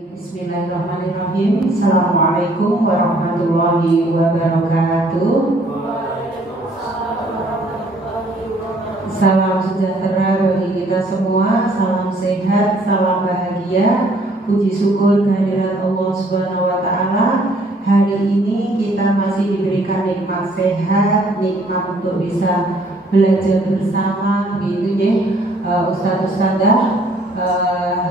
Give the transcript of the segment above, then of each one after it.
Bismillahirrahmanirrahim. Assalamualaikum warahmatullahi wabarakatuh. Salam sejahtera bagi kita semua. Salam sehat, salam bahagia. Puji syukur kehadirat Allah Subhanahu wa Ta'ala. Hari ini kita masih diberikan nikmat sehat, nikmat untuk bisa belajar bersama, begitu ya, Ustadz-ustadzah.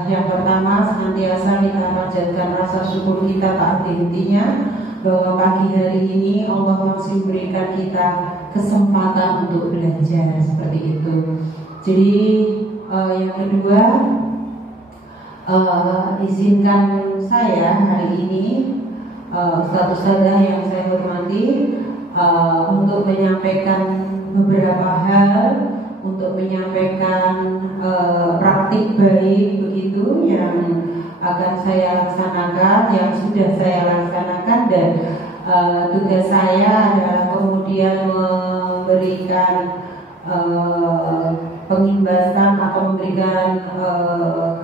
Yang pertama, senantiasa kita panjatkan rasa syukur kita tak henti-hentinya bahwa pagi hari ini Allah masih memberikan kita kesempatan untuk belajar seperti itu. Jadi yang kedua, izinkan saya hari ini Ustadz-ustadzah yang saya hormati untuk menyampaikan beberapa hal, untuk menyampaikan praktik baik begitu yang akan saya laksanakan, yang sudah saya laksanakan, dan tugas saya adalah kemudian memberikan pengimbasan atau memberikan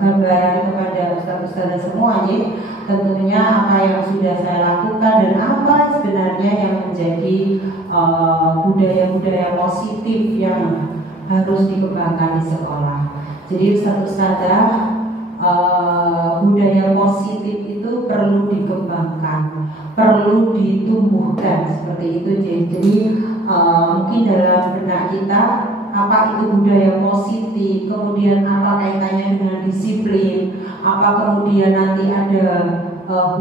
gambaran kepada ustaz-ustaz semua, ya. Tentunya apa yang sudah saya lakukan dan apa sebenarnya yang menjadi budaya-budaya positif yang harus dikembangkan di sekolah. Jadi ustaz-ustazah, budaya positif itu perlu dikembangkan, perlu ditumbuhkan seperti itu. Jadi mungkin dalam benak kita apa itu budaya positif, kemudian apa kaitannya dengan disiplin, apa kemudian nanti ada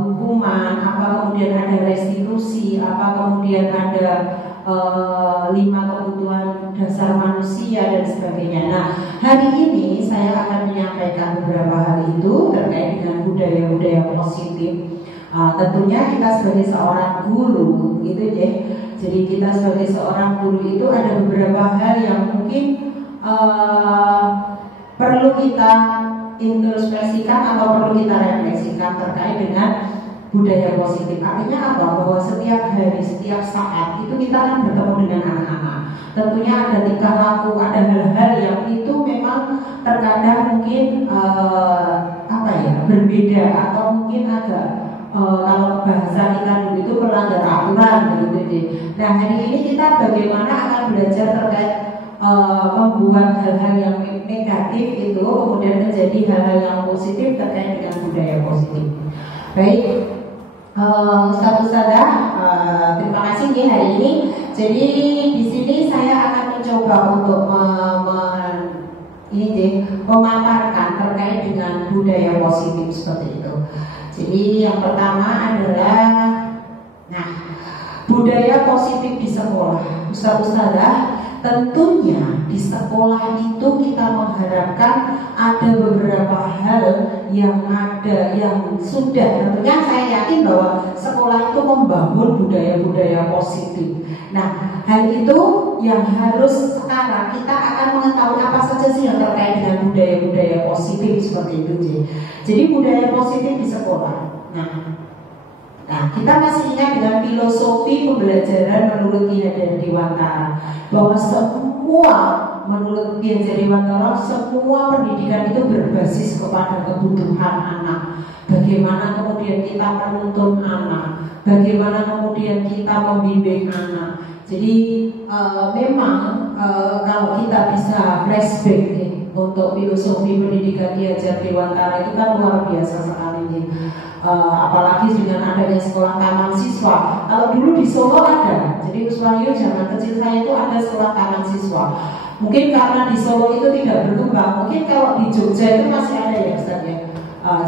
hukuman, apa kemudian ada restitusi, apa kemudian ada 5 kebutuhan dasar manusia dan sebagainya. Nah, hari ini saya akan menyampaikan beberapa hal itu terkait dengan budaya-budaya positif. Tentunya kita sebagai seorang guru, gitu ya. Jadi kita sebagai seorang guru itu ada beberapa hal yang mungkin perlu kita introspeksikan atau perlu kita refleksikan terkait dengan budaya positif. Artinya apa? Bahwa setiap hari, setiap saat itu kita akan bertemu dengan anak-anak. Tentunya ada tingkah laku, ada hal-hal yang itu memang terkadang mungkin berbeda atau mungkin agak kalau bahasa kita dulu itu melanggar aturan begitu. Nah, hari ini kita bagaimana akan belajar terkait membuat hal-hal yang negatif itu kemudian menjadi hal-hal yang positif terkait dengan budaya positif. Baik, Ustadz-ustadzah, terima kasih nih hari ini. Jadi di sini saya akan mencoba untuk memaparkan terkait dengan budaya positif seperti itu. Jadi yang pertama adalah, budaya positif di sekolah. Ustadz-ustadzah, tentunya di sekolah itu kita mengharapkan ada beberapa hal yang sudah, tentunya saya yakin bahwa sekolah itu membangun budaya-budaya positif. Nah, hal itu yang harus sekarang kita akan mengetahui apa saja sih yang terkait dengan budaya-budaya positif seperti itu. Jadi budaya positif di sekolah. Nah, kita masih ingat dengan filosofi pembelajaran menurut Ki Hajar Dewantara, bahwa semua menurut Ki Hajar Dewantara semua pendidikan itu berbasis kepada kebutuhan anak. Bagaimana kemudian kita menuntun anak, bagaimana kemudian kita membimbing anak. Jadi memang kalau kita bisa flashback untuk filosofi pendidikan Ki Hajar Dewantara itu kan luar biasa sekali nih. Apalagi dengan adanya sekolah taman siswa. Kalau dulu di Solo ada, jadi Uswahyu zaman kecil saya itu ada sekolah taman siswa. Mungkin karena di Solo itu tidak berkembang, mungkin kalau di Jogja itu masih ada ya Ustaz ya.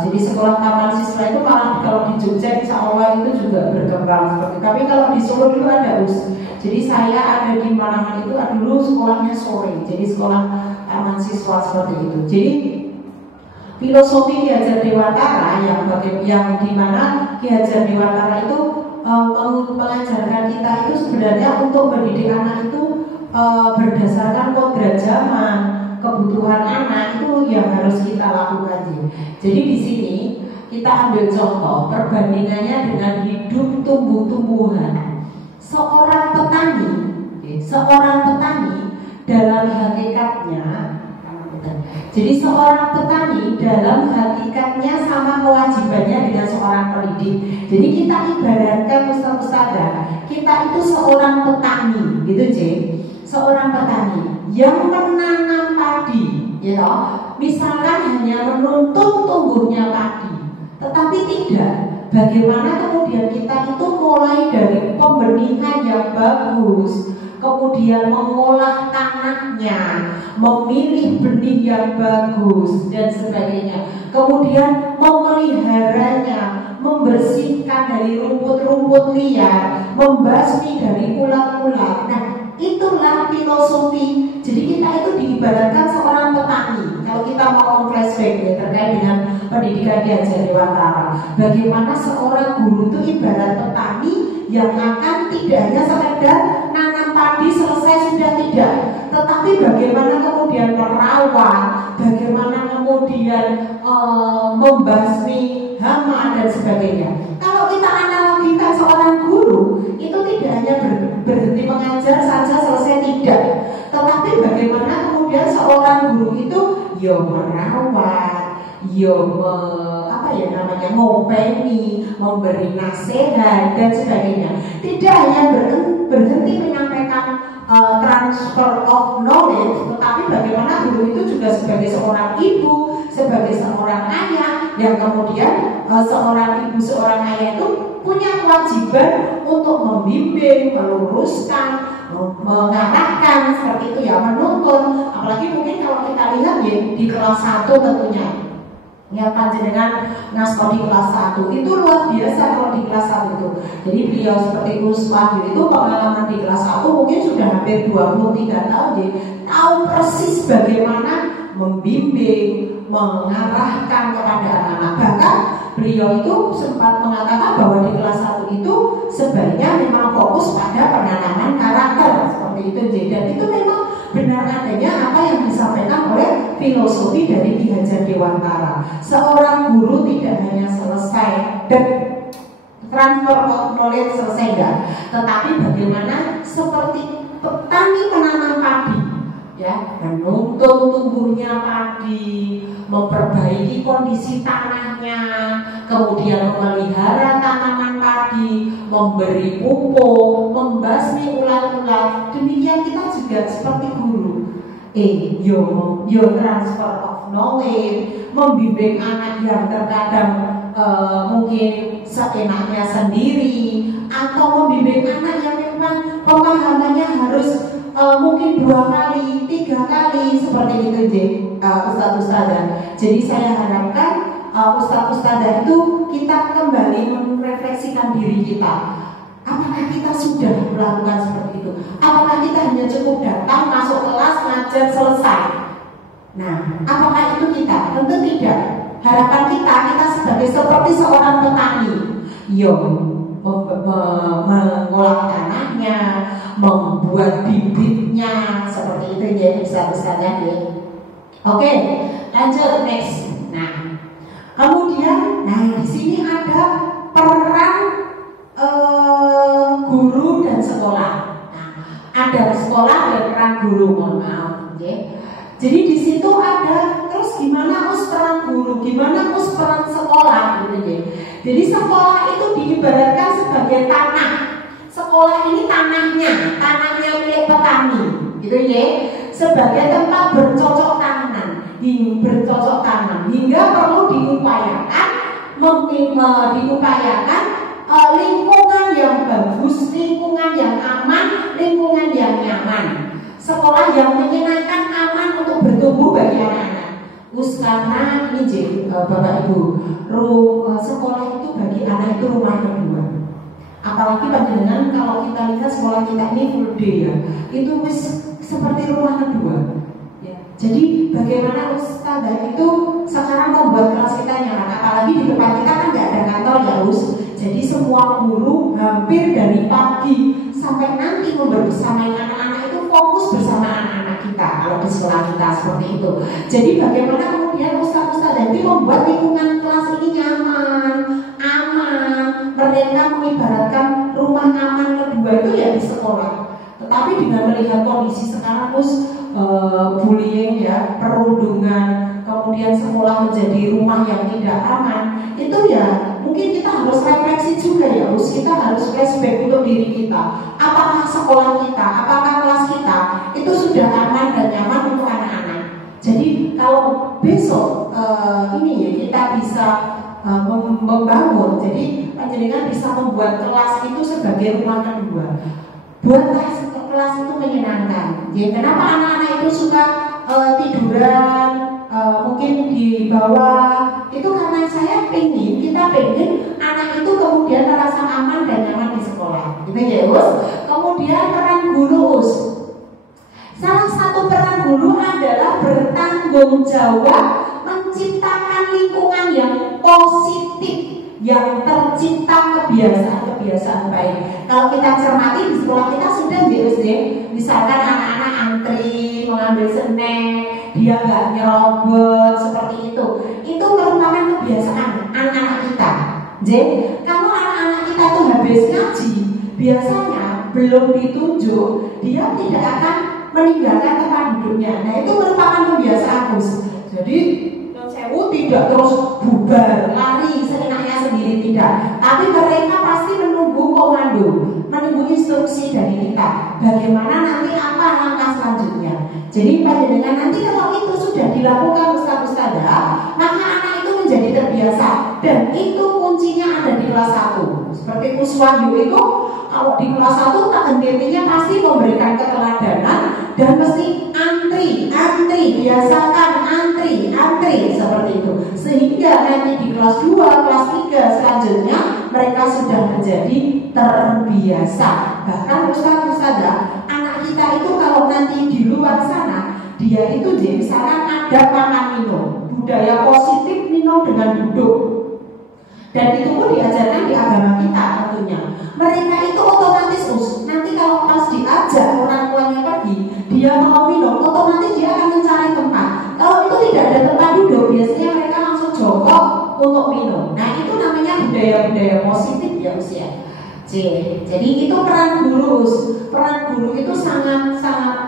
Jadi sekolah taman siswa itu malah kalau di Jogja insya Allah itu juga berkembang seperti. Tapi kalau di Solo dulu ada Jadi saya ada di Manahan itu dulu sekolahnya sore, jadi sekolah taman siswa seperti itu. Jadi filosofi Ki Hajar Dewantara yang dimana Ki Hajar Dewantara itu mengajarkan kita itu sebenarnya untuk mendidik anak itu berdasarkan kodrat zaman, kebutuhan anak itu yang harus kita lakukan. Jadi di sini kita ambil contoh perbandingannya dengan hidup tumbuh-tumbuhan. Seorang petani dalam hakikatnya Jadi seorang petani dalam hakikatnya sama kewajibannya dengan seorang pendidik. Jadi kita ibaratkan Ustaz-Ustazah, kita itu seorang petani, gitu C. Seorang petani yang menanam padi, ya toh. Misalkan hanya menuntut tumbuhnya padi, tetapi tidak. Bagaimana kemudian kita itu mulai dari pembenihan yang bagus, kemudian mengolah tanahnya, memilih benih yang bagus dan sebagainya, kemudian memeliharanya, membersihkan dari rumput-rumput liar, membasmi dari ulat-ulat. Nah, itulah filosofi. Jadi kita itu diibaratkan seorang petani. Kalau kita mau flashback ya, terkait dengan pendidikan di Hajar Dewantara, bagaimana seorang guru itu ibarat petani yang akan tidak hanya sekedar nanam padi selesai sudah, tidak, tetapi bagaimana kemudian merawat, bagaimana kemudian membasmi hama dan sebagainya. Kalau kita analogikan seorang guru, itu tidak hanya berhenti mengajar saja selesai, tidak, tetapi bagaimana kemudian seorang guru itu merawat, ngopeni, memberi nasihat dan sebagainya. Tidak hanya berhenti menyampaikan transfer of knowledge, tetapi bagaimana guru itu juga sebagai seorang ibu, sebagai seorang ayah, yang kemudian seorang ibu, seorang ayah itu punya kewajiban untuk membimbing, meluruskan, mengarahkan, seperti itu ya, menuntun. Apalagi mungkin kalau kita lihat ya, di kelas 1 tentunya, yang panjenengan ngasko di kelas 1 itu luar biasa. Kalau di kelas 1 itu, jadi beliau seperti Gus Wahyu itu pengalaman di kelas 1 mungkin sudah hampir 23 tahun, jadi tahu persis bagaimana membimbing, mengarahkan kepada anak-anak. Bahkan beliau itu sempat mengatakan bahwa di kelas 1 itu sebaiknya memang fokus pada penanaman karakter, seperti itu. Dan itu memang benar adanya apa yang disampaikan oleh filosofi dari Ki Hajar Dewantara. Seorang guru tidak hanya selesai dan transfer of knowledge selesai, enggak, tetapi bagaimana seperti petani menanam padi, ya, menuntun tumbuhnya padi, memperbaiki kondisi tanahnya, kemudian memelihara tanaman padi, memberi pupuk, membasmi ulat-ulat. Demikian kita juga seperti guru. Transfer of knowledge, membimbing anak yang terkadang mungkin seenaknya sendiri, atau membimbing anak yang memang pemahamannya harus mungkin 2 kali, 3 kali, seperti itu Ustaz-Ustazah. Jadi saya harapkan Ustaz-Ustazah itu kita kembali merefleksikan diri kita. Apakah kita sudah melakukan seperti itu? Apakah kita hanya cukup datang, masuk kelas, ngajar, selesai? Nah, apakah itu kita? Tentu tidak. Harapan kita sebagai seperti seorang petani, mengolah tanahnya, membuat bibitnya, seperti itu ya, bisa-bisanya ya. Oke, lanjut next. Nah, kemudian, di sini ada peran guru dan sekolah. Nah, ada sekolah dan peran guru, mohon maaf. Okay. Jadi di situ ada terus gimana peran guru, gimana peran sekolah, gitu ya. Jadi sekolah itu diibaratkan sebagai tanah. Sekolah ini tanahnya milik petani, gitu ya. Sebagai tempat bercocok tanam, hingga perlu diupayakan lingkungan yang bagus, lingkungan yang aman, lingkungan yang nyaman, sekolah yang menyenangkan, aman untuk bertumbuh bagi anak-anak. Karena ini Bapak Ibu, sekolah itu bagi anak itu rumah kedua. Apalagi panjenengan kalau kita lihat sekolah kita ini full day ya, itu seperti rumah kedua. Ya. Jadi bagaimana Ustazah itu sekarang membuat kelas kita nyaman, apalagi di depan kita kan nggak ada kantor ya Jadi semua guru hampir dari pagi sampai nanti bersama anak-anak itu fokus bersama anak-anak kita kalau di sekolah kita seperti itu. Jadi bagaimana kemudian Ustaz-Ustazah itu membuat lingkungan kelas ini nyaman, aman. Mereka mengibaratkan rumah aman kedua itu ya di sekolah. Tetapi dengan melihat kondisi sekarang bullying ya, perundungan, kemudian sekolah menjadi rumah yang tidak aman, itu ya mungkin kita harus refleksi juga ya, kita harus flashback untuk diri kita. Apakah sekolah kita, apakah kelas kita itu sudah aman dan nyaman untuk anak-anak? Jadi kalau besok ini ya kita bisa membangun, jadi panjenengan bisa membuat kelas itu sebagai rumah kedua. Buatlah kelas itu menyenangkan. Jadi kenapa anak-anak itu suka tiduran mungkin di bawah? Itu karena kita pengen anak itu kemudian merasa aman dan nyaman di sekolah. Gitu ya, Us. Kemudian peran guru, Us. Salah satu peran guru adalah bertanggung jawab menciptakan lingkungan yang positif, yang tercipta kebiasaan-kebiasaan baik. Kalau kita cermati di sekolah kita sudah misalkan anak-anak antri mengambil snack, dia nggak nyerobot seperti itu merupakan kebiasaan anak-anak kita. Jadi kalau anak-anak kita tuh habis ngaji, biasanya belum ditunjuk, dia tidak akan meninggalkan tempat duduknya. Nah itu merupakan kebiasaan, Gus. Jadi sewu tidak terus bubar, lari seenaknya sendiri, tidak. Tapi mereka pasti menunggu komando, menunggu instruksi dari kita. Bagaimana nanti apa langkah selanjutnya. Jadi panjenengan nanti kalau itu sudah dilakukan ustaz-ustazah, maka anak itu menjadi terbiasa. Dan itu kuncinya ada di kelas 1. Seperti Gus Wahyu itu, kalau di kelas 1 tak henti-hentinya pasti memberikan keteladanan dan mesti antri, biasakan antri seperti itu. Sehingga nanti di kelas 2, kelas 3 selanjutnya mereka sudah menjadi terbiasa. Bahkan ustaz-ustazah, anak kita itu kalau nanti di luar sana, dia itu misalkan ada makan minum, budaya positif minum dengan duduk. Dan itu pun diajarkan di agama kita tentunya. Mereka itu otomatis nanti kalau pas diajak orang tuanya pergi, dia mau minum, otomatis dia akan mencari tempat. Kalau itu tidak ada tempat duduk, biasanya mereka langsung jongkok untuk minum. Nah itu namanya budaya-budaya positif ya usia. Jadi itu peran guru. Peran guru itu sangat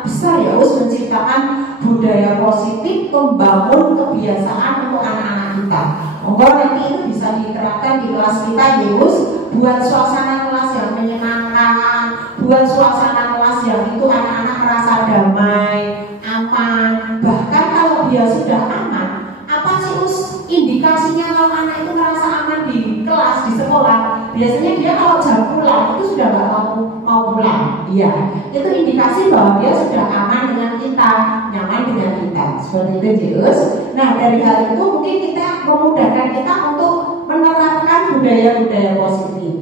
besar ya menciptakan budaya positif, membangun kebiasaan untuk anak-anak kita. Monggo nanti itu bisa diterapkan di kelas kita, Yesus. Buat suasana kelas yang menyenangkan, buat suasana kelas yang itu anak-anak merasa damai, aman. Bahkan kalau dia sudah aman, apa sih indikasinya kalau anak itu merasa aman di kelas, di sekolah? Biasanya dia kalau jam pulang itu sudah nggak mau pulang. Iya, itu indikasi bahwa dia sudah aman dengan kita, nyaman dengan kita. Seperti itu, Yesus. Nah dari hal itu mungkin kita memudahkan kita untuk menerapkan budaya-budaya positif.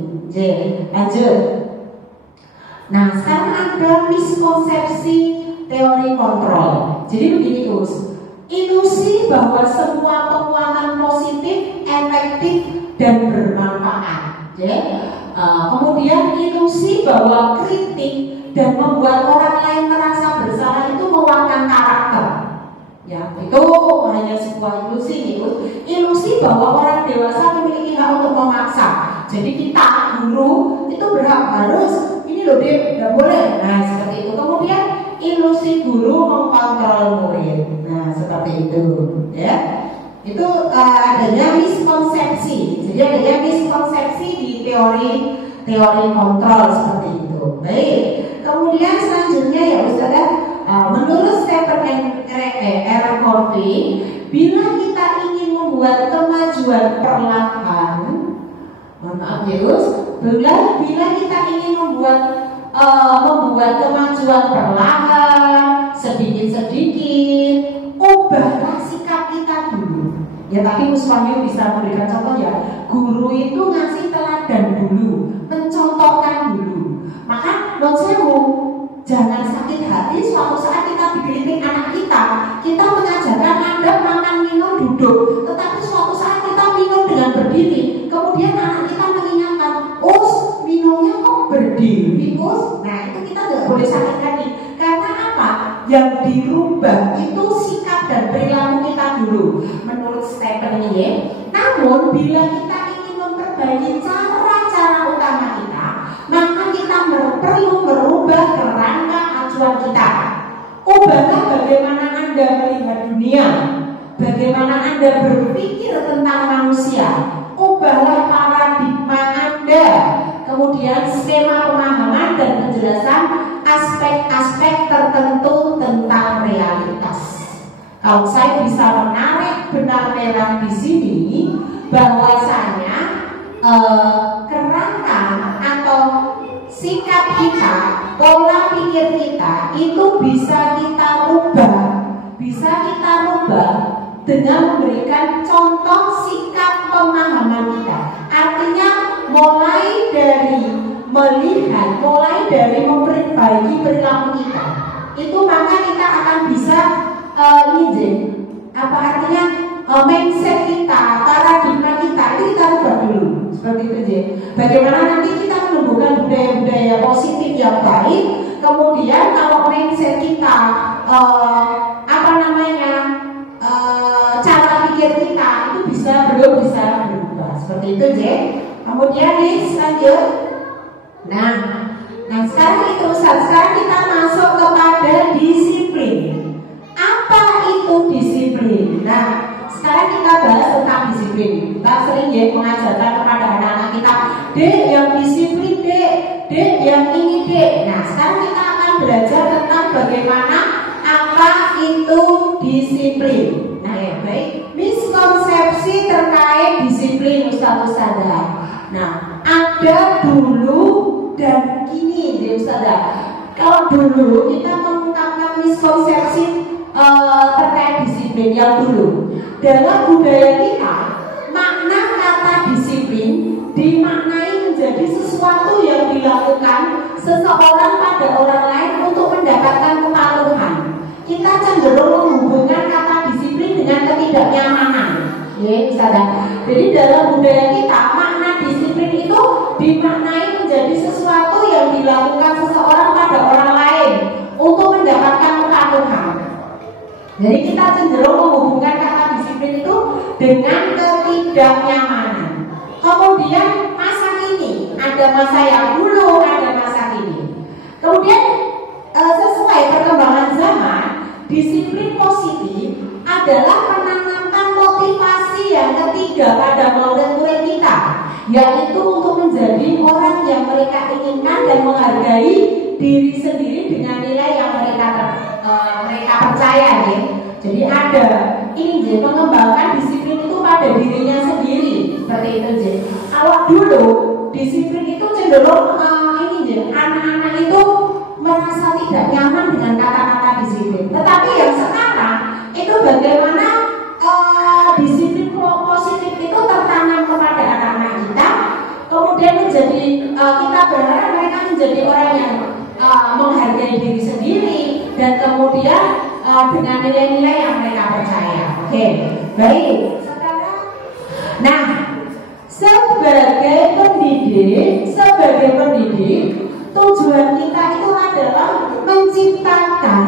Lanjut. Nah sekarang ada miskonsepsi teori kontrol. Jadi begini Gus, ilusi bahwa semua penguatan positif, efektif dan bermanfaat. Kemudian ilusi bahwa kritik dan membuat orang lain merasa bersalah itu merupakan karakter. Ya, itu hanya sebuah ilusi, ilusi bahwa orang dewasa memiliki hak untuk memaksa. Jadi kita guru itu harus ini loh dia tidak boleh. Nah seperti itu. Kemudian ilusi guru mengkontrol murid. Nah seperti itu, ya. Itu adanya miskonsepsi. Jadi adanya miskonsepsi di teori kontrol seperti itu. Baik. Kemudian selanjutnya ya Ustazah, menurut Stephen R. Covey, bila kita ingin membuat kemajuan perlahan, bila kita ingin membuat kemajuan perlahan, sedikit-sedikit, ubahlah sikap kita dulu. Ya tadi Gus Wahyu bisa memberikan contoh ya, guru itu ngasih teladan dulu, mencontohkan dulu. Maka jangan sakit hati suatu saat kita dikritik anak kita mengajarkan Anda makan minum duduk, tetapi suatu saat kita minum dengan berdiri. Kemudian anak kita mengingatkan, minumnya kok berdiri, Nah itu kita tidak boleh sakit hati. Karena apa? Yang dirubah itu sikap dan perilaku kita dulu, menurut Stephen ini. Namun bila kita ingin memperbaiki cara-cara utama kita, maka kita perlu merubah kerangka acuan kita. Ubahlah bagaimana Anda melihat dunia. bagaimana Anda berpikir tentang manusia. Ubahlah paradigma Anda. Kemudian skema pemahaman dan penjelasan aspek-aspek tertentu tentang realitas. Kalau saya bisa menarik benang merah di sini, bahwasanya kerangka atau sikap kita, pola pikir kita itu bisa kita rubah dengan memberikan contoh sikap pemahaman kita. Artinya mulai dari melihat, mulai dari memperbaiki perilaku kita, itu maka kita akan bisa apa artinya mindset kita, paradigma kita itu kita rubah dulu seperti itu aja. Bagaimana nanti kita menumbuhkan budaya-budaya positif yang baik. Kemudian kalau mindset kita cara pikir kita itu belum bisa berubah seperti itu aja. Kemudian nih lanjut. Nah sekarang kita masuk kepada disiplin. Apa itu disiplin? Nah, sekarang kita bahas tentang disiplin. Kita sering ya mengajarkan kepada anak-anak kita, Dek yang disiplin, Dek yang ini, Dek. Nah, sekarang kita akan belajar tentang bagaimana apa itu disiplin. Nah, ya baik. Miskonsepsi terkait disiplin Ustazah. Nah, ada dulu dan kini, ya Ustazah. Kalau dulu kita mengungkapkan miskonsepsi terkait disiplin yang dulu, dalam budaya kita makna kata disiplin dimaknai menjadi sesuatu yang dilakukan seseorang pada orang lain untuk mendapatkan kepatuhan. Kita cenderung menghubungkan kata disiplin dengan ketidaknyamanan, ya Ustazah. Jadi dalam budaya kita makna disiplin itu dimaknai menjadi sesuatu yang dilakukan seseorang pada orang lain untuk mendapatkan kepatuhan. Jadi kita cenderung menghubungkan kata disiplin itu dengan ketidaknyamanan. Kemudian masa kini, ada masa yang dulu, ada masa kini. Kemudian sesuai perkembangan zaman, disiplin positif adalah menanamkan motivasi yang ketiga pada murid-murid kita, yaitu untuk menjadi orang yang mereka inginkan dan menghargai diri sendiri dengan nilai yang mereka percaya ya. Jadi ada ini mengembangkan disiplin itu pada dirinya sendiri seperti itu je. Kalau dulu disiplin itu cenderung anak-anak itu merasa tidak nyaman dengan kata-kata disiplin. Tetapi yang sekarang itu bagaimana disiplin positif itu tertanam kepada anak-anak kita. Kemudian menjadi kita berharap mereka menjadi orang yang menghargai diri sendiri dan kemudian dengan nilai-nilai yang mereka percaya. Oke, baik. Nah, sebagai pendidik, tujuan kita itu adalah menciptakan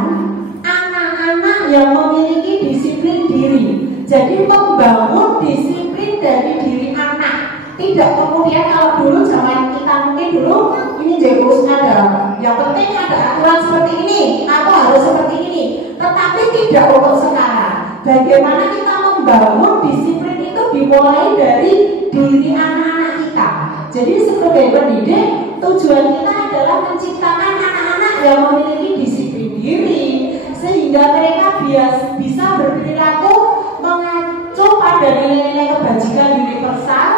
anak-anak yang memiliki disiplin diri. Jadi membangun disiplin dari diri anak. Tidak kemudian kalau dulu zaman kita mungkin dulu ini harus ada, yang penting ada aturan seperti ini, aku harus seperti ini. Tetapi tidak untuk sekarang. Bagaimana kita membangun disiplin itu dimulai dari diri anak-anak kita. Jadi sebagai pendidik, tujuan kita adalah menciptakan anak-anak yang memiliki disiplin diri, sehingga mereka bisa berperilaku mengacu pada nilai-nilai kebajikan universal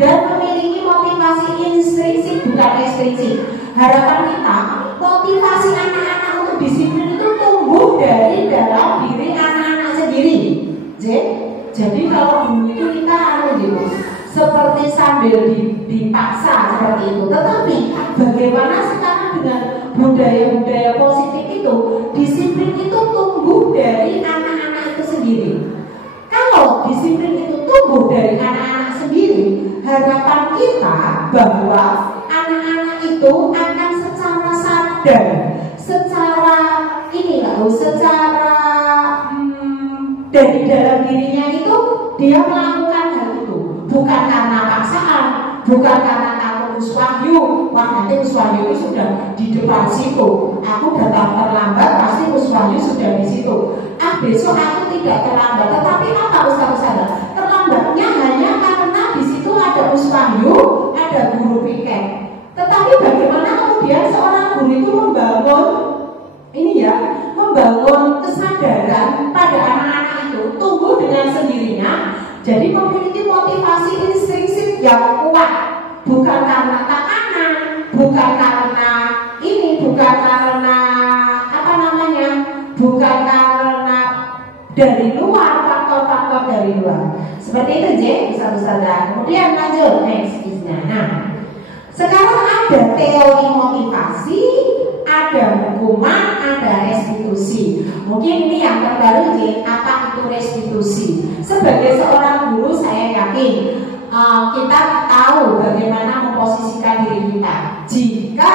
dan memiliki motivasi intrinsik bukan ekstrinsik. Harapan kita, motivasi anak-anak untuk disiplin itu tumbuh dari dalam diri anak-anak sendiri. Jadi kalau dulu itu kita seperti sambil dipaksa seperti itu. Tetapi bagaimana sekarang dengan budaya-budaya positif itu, disiplin itu tumbuh dari anak-anak itu sendiri. Kalau disiplin itu tumbuh dari anak-anak sendiri, harapan kita bahwa anak-anak itu akan secara sadar, dari dalam dirinya itu dia melakukan hal itu, bukan karena paksaan, bukan karena takut Wahyu. Wah nanti Wahyu itu sudah di depan situ, aku datang terlambat pasti Wahyu sudah di situ. besok aku tidak terlambat. Tetapi apa Ustaz? Terlambatnya hanya karena di situ ada Wahyu, ada guru piket. Tetapi bagaimana kemudian seorang guru itu membangun membangun kesadaran pada anak-anak itu tumbuh dengan sendirinya, jadi memiliki motivasi intrinsik yang kuat, bukan karena tekanan, bukan karena bukan karena dari luar, faktor-faktor dari luar. Seperti itu Ustaz. Kemudian lanjut next isnya. Nah, sekarang ada teori motivasi, ada hukuman, ada restitusi. Mungkin ini yang terbaru apa itu restitusi. Sebagai seorang guru saya yakin kita tahu bagaimana memposisikan diri kita. Jika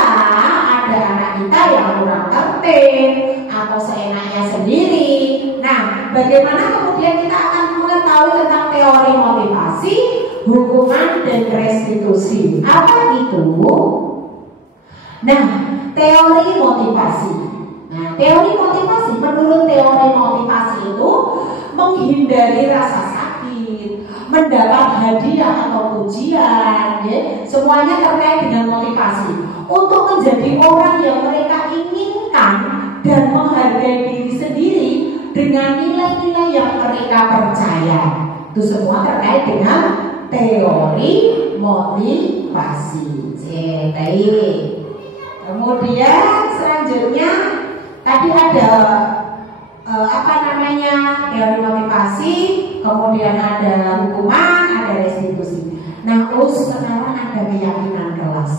ada anak kita yang kurang tertib atau seenaknya sendiri, nah bagaimana kemudian kita akan mengetahui tentang teori motivasi, hukuman, dan restitusi. Apa itu? Nah, teori motivasi. Nah, teori motivasi, menurut teori motivasi itu menghindari rasa sakit, mendapat hadiah atau pujian, ya, semuanya terkait dengan motivasi untuk menjadi orang yang mereka inginkan dan menghargai diri sendiri dengan nilai-nilai yang mereka percaya. Itu semua terkait dengan teori motivasi. Baik. Kemudian selanjutnya tadi ada teori motivasi, kemudian ada hukuman, ada restitusi. Nah, sekarang ada keyakinan kelas.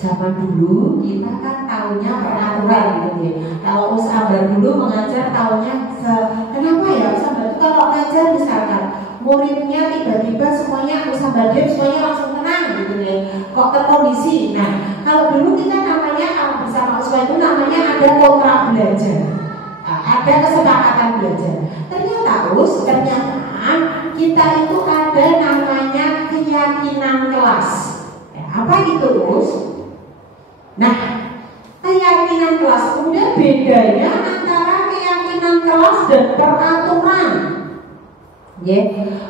Zaman dulu kita kan tahunya peraturan gitu ya. Kalau Ambar dulu mengajar tahunya kenapa ya Ambar itu kalau ngajar misalkan muridnya tiba-tiba semuanya Ambar dia semuanya langsung tenang gitu ya. Kok terkondisi. Nah, kalau dulu kita namanya kalau bersama Uswa itu namanya ada kontrak belajar. Ada kesepakatan belajar. Ternyata kita itu ada namanya keyakinan kelas. Apa itu Nah, keyakinan kelas kemudian bedanya antara keyakinan kelas dan peraturan.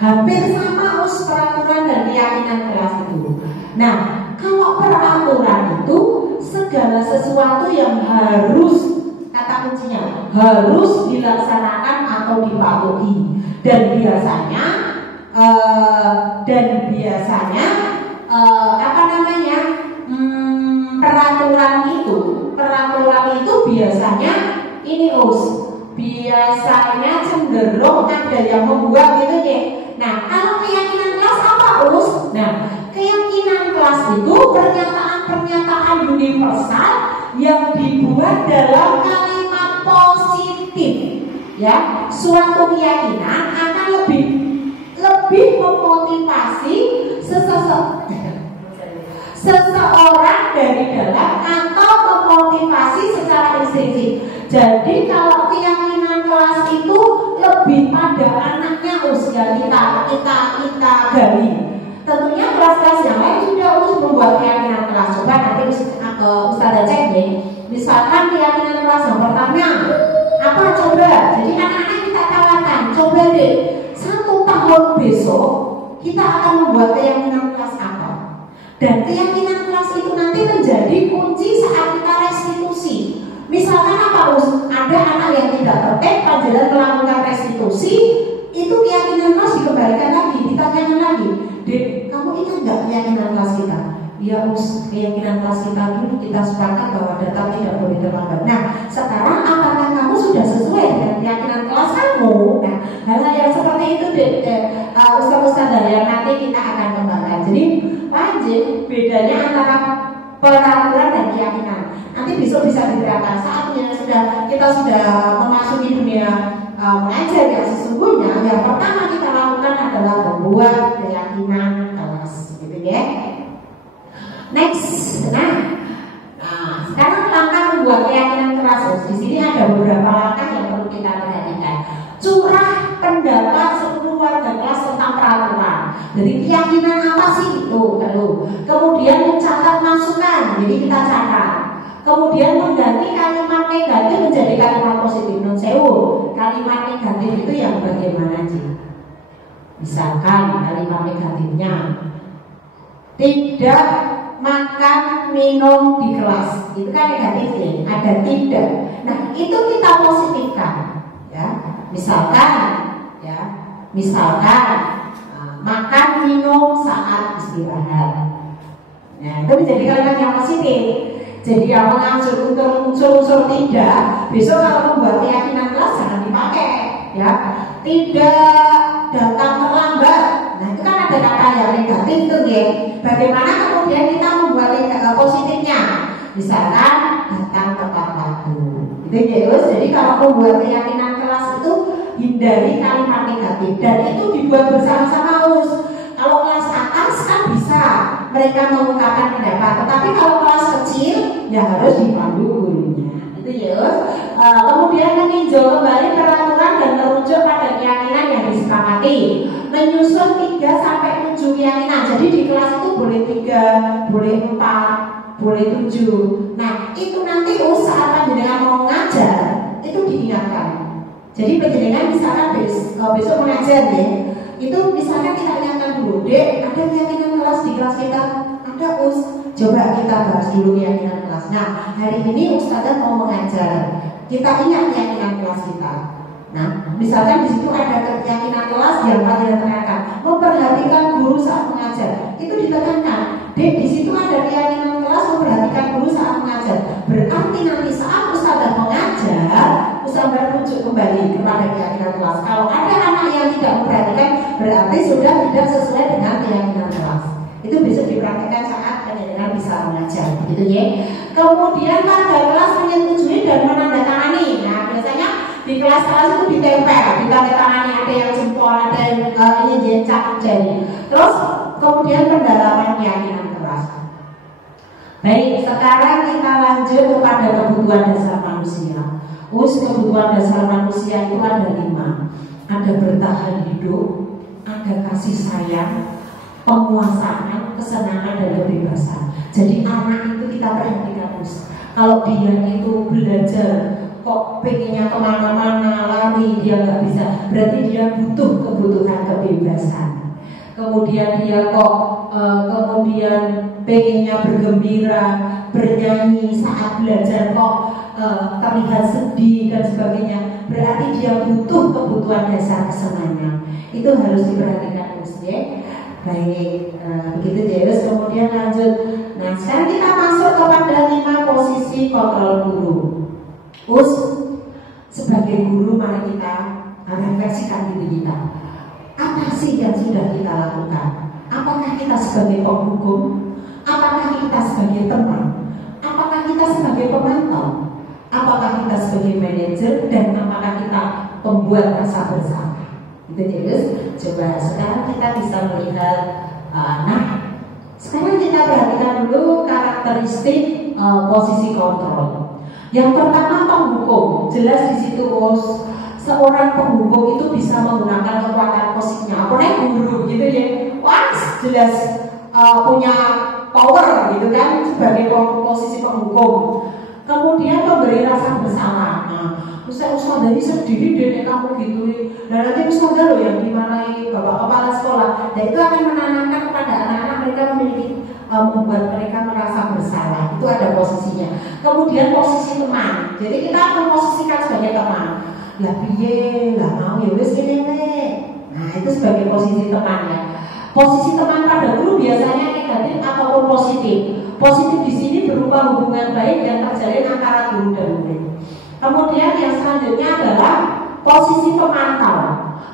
Hampir sama peraturan dan keyakinan kelas itu. Nah, kalau peraturan itu segala sesuatu yang harus, kata kuncinya, harus dilaksanakan atau dipatuhi. Dan biasanya peraturan itu biasanya biasanya cenderung ada yang membuat gitu ya. Nah, kalau keyakinan kelas apa Nah, keyakinan kelas itu pernyataan universal yang dibuat dalam kalimat positif. Ya, suatu keyakinan akan lebih memotivasi seseorang dari dalam atau memotivasi secara intrinsik. Jadi kalau keyakinan kelas itu lebih pada anaknya usia kita gali. Tentunya kelas-kelas yang lain juga harus membuat keyakinan kelas. Coba nanti Ustazah cek nih. Misalkan keyakinan kelas yang pertama apa coba? Jadi anak-anak kita tawarkan, coba deh 1 tahun besok kita akan membuat keyakinan kelas apa? Dan keyakinan kelas itu nanti menjadi kunci saat kita restitusi. Misalkan apa ada anak yang tidak tertib, pelajaran melakukan restitusi, itu keyakinan kelas dikembalikan lagi, ditanyakan lagi, Dek, kamu ingat nggak keyakinan kelas kita? Ya keyakinan kelas kita dulu kita sepakat bahwa datang tidak boleh terlambat. Nah, sekarang apakah kamu sudah sesuai dengan keyakinan kelas kamu? Nah, hal-hal yang seperti itu Ustaz-Ustazah yang nanti kita akan kembangkan. Jadi wajib bedanya antara peraturan dan keyakinan. Nanti besok bisa diterapkan saatnya kita sudah memasuki dunia mengajar yang sesungguhnya. Yang pertama kita lakukan adalah membuat keyakinan kelas, gitu ya. Next, nah sekarang langkah membuat keyakinan kelas. Di sini ada beberapa langkah yang perlu kita perhatikan. Curah pendapat seluruh warga kelas tentang peraturan. Jadi keyakinan apa sih itu perlu. Kemudian mencatat masukan. Jadi kita catat. kemudian mengganti kalimat negatif menjadi kalimat positif. Nun sewu, kalimat negatif itu yang bagaimana sih? Misalkan kalimat negatifnya tidak makan minum di kelas, itu kan negatif ya, ada tidak. Nah itu kita positifkan, ya. Misalkan makan minum saat istirahat. Nah itu menjadi kalimat yang positif. Jadi yang mengatur unsur-unsur tidak, besok kalau membuat keyakinan kelas jangan dipakai, ya. Tidak datang terlambat. Nah itu kan ada kata yang negatif tuh ya. Bagaimana kemudian kita membuat positifnya? Misalkan datang tepat waktu. Itu ya. Jadi kalau membuat keyakinan kelas itu hindari kalimat negatif dan itu dibuat bersama-sama us. Kalau kelas atas kan bisa mereka mengungkapkan pendapat, tetapi kalau kelas kecil ya harus dipandu gurunya. Itu ya. Kemudian meninjau kembali peraturan dan merujuk pada keyakinan yang disepakati. Menyusun 3 sampai 7 keyakinan. Jadi di kelas itu boleh 3, boleh 4, boleh 7. Nah, itu nanti saat panjenengan mau ngajar itu diingatkan. Jadi panjenengan misalkan besok mengajar ya. Itu misalkan kita ingatkan dulu, Dek, ada keyakinan kelas di kelas kita, ada coba kita bahas dulu keyakinan kelas. Nah, hari ini Ustazah mau mengajar, kita ingat keyakinan kelas kita. Nah, misalkan di situ ada keyakinan kelas yang panjenengan tekankan, memperhatikan guru saat mengajar, itu ditekankan. Dek, di situ ada keyakinan kelas memperhatikan guru saat mengajar. Berarti nanti saat Ustazah mengajar, Ustazah rujuk kembali kepada keyakinan kelas. Kalau ada anak yang tidak memperhatikan, berarti sudah tidak sesuai dengan keyakinan kelas. Itu bisa dipraktikkan saat panjenengan bisa mengajar, begitu ya. Kemudian pada kelas menyetujui dan menandatangani. Nah, biasanya di kelas-kelas itu ditempel, ditandatangani, ada yang jempol, ada yang ini cap jari. Terus kemudian pendalaman keyakinan kelas. Baik, sekarang kita lanjut kepada kebutuhan dasar manusia. Kebutuhan dasar manusia itu ada 5. Ada bertahan hidup, ada kasih sayang, penguasaan, kesenangan, dan kebebasan. Jadi anak itu kita perhatikan, kalau dia itu belajar kok pengennya kemana-mana, lari, dia nggak bisa, berarti dia butuh kebutuhan kebebasan. Kemudian dia kemudian pengennya bergembira, bernyanyi saat belajar kok terlihat sedih dan sebagainya, berarti dia butuh kebutuhan dasar kesenangan. Itu harus diperhatikan, ya. Baik, begitu Deus. Kemudian lanjut. Nah, sekarang kita masuk kepada 5 posisi kontrol guru. Sebagai guru, mari kita refleksikan diri kita. Apa sih yang sudah kita lakukan? Apakah kita sebagai penghukum? Apakah kita sebagai teman? Apakah kita sebagai pemantau? Apakah kita sebagai manajer? Dan apakah kita pembuat rasa bersama? Itu Deus. Coba sekarang kita bisa melihat. Sekarang kita perhatikan dulu karakteristik posisi kontrol. Yang pertama penghukum. Jelas di situ seorang penghukum itu bisa menggunakan kekuatan positifnya. Apalagi guru gitu ya. Wah, jelas punya power gitu kan sebagai posisi penghukum. Kemudian memberi rasa bersama. Ustaz dari sedih deh kamu gitu. Dan nanti Ustaz loh yang dimarahi bapak kepala sekolah. Dan itu akan menanamkan kepada anak-anak mereka memiliki membuat mereka merasa bersalah. Itu ada posisinya. Kemudian posisi teman. Jadi kita memposisikan sebagai teman. Lah piye, lah mau ya wis kene. Nah, itu sebagai posisi teman ya. Posisi teman pada guru biasanya negatif ataupun positif. Positif di sini berupa hubungan baik yang terjalin antara guru dan murid. Kemudian yang selanjutnya adalah posisi pemantau.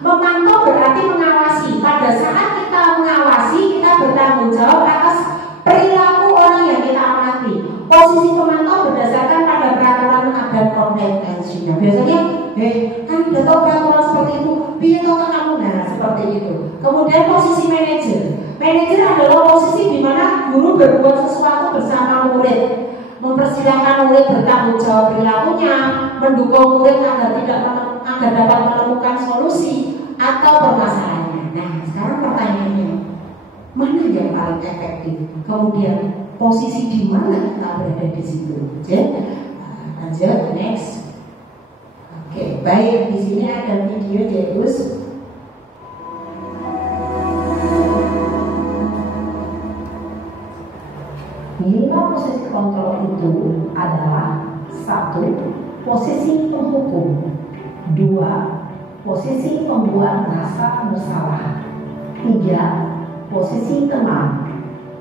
Memantau berarti mengawasi. Pada saat kita mengawasi, kita bertanggung jawab atas perilaku orang yang kita amati. Posisi pemantau berdasarkan pada peraturan dan kompetensinya. Biasanya, kan udah tahu peraturan seperti itu, biar tahu kamu, nah seperti itu. Kemudian posisi manajer. Manajer adalah posisi di mana guru berbuat sesuatu bersama murid, mempersilahkan murid bertanggung jawab perilakunya, mendukung murid agar dapat menemukan solusi atau permasalahannya. Nah, sekarang pertanyaannya, mana yang paling efektif? Kemudian posisi di mana kita berada di situ. Ya, lanjut next. Oke, baik, di sini ada video Deus. Lima posisi kontrol itu adalah: 1. Posisi penghukum, 2. Posisi pembuat merasa bersalah, 3. Posisi teman,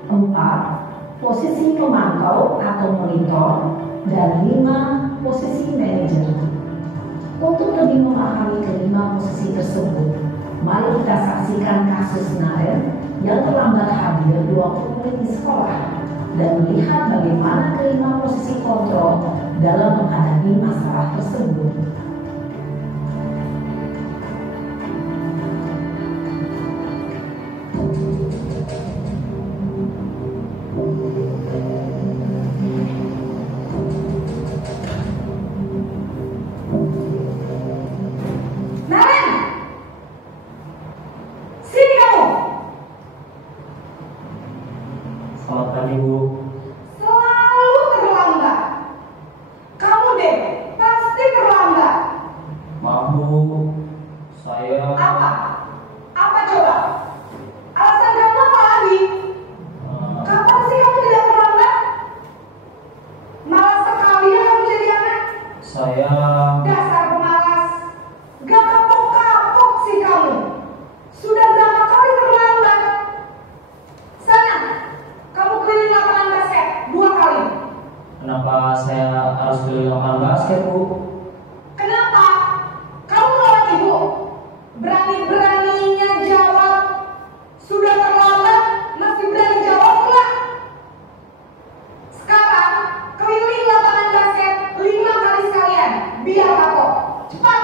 4. Posisi pemantau atau monitor, dan 5. Posisi manajer. Untuk lebih memahami kelima posisi tersebut, mari kita saksikan kasus Naren yang terlambat hadir 20 menit di sekolah dan melihat bagaimana kelima posisi kontrol dalam menghadapi masalah tersebut. Selamat pagi, Bu. Selalu terlambat. Kamu deh, pasti terlambat. Maaf, Bu. Saya... Apa? Apa coba? Alasan kamu apa lagi? Kapan sih kamu tidak terlambat? Malas sekali ya kamu jadi anak. Saya... Dasar pemalas. Gak kapok-kapok sih kamu. Sudah berapa kali terlambat? Sana, kamu keliling lapangan basket 2 kali. Kenapa saya harus keliling lapangan basket, Bu? Kenapa? Kamu melawan ibu. Berani-beraninya jawab. Sudah terlambat, masih berani jawab enggak? Sekarang, keliling lapangan basket 5 kali sekalian. Biar kapok. Cepat.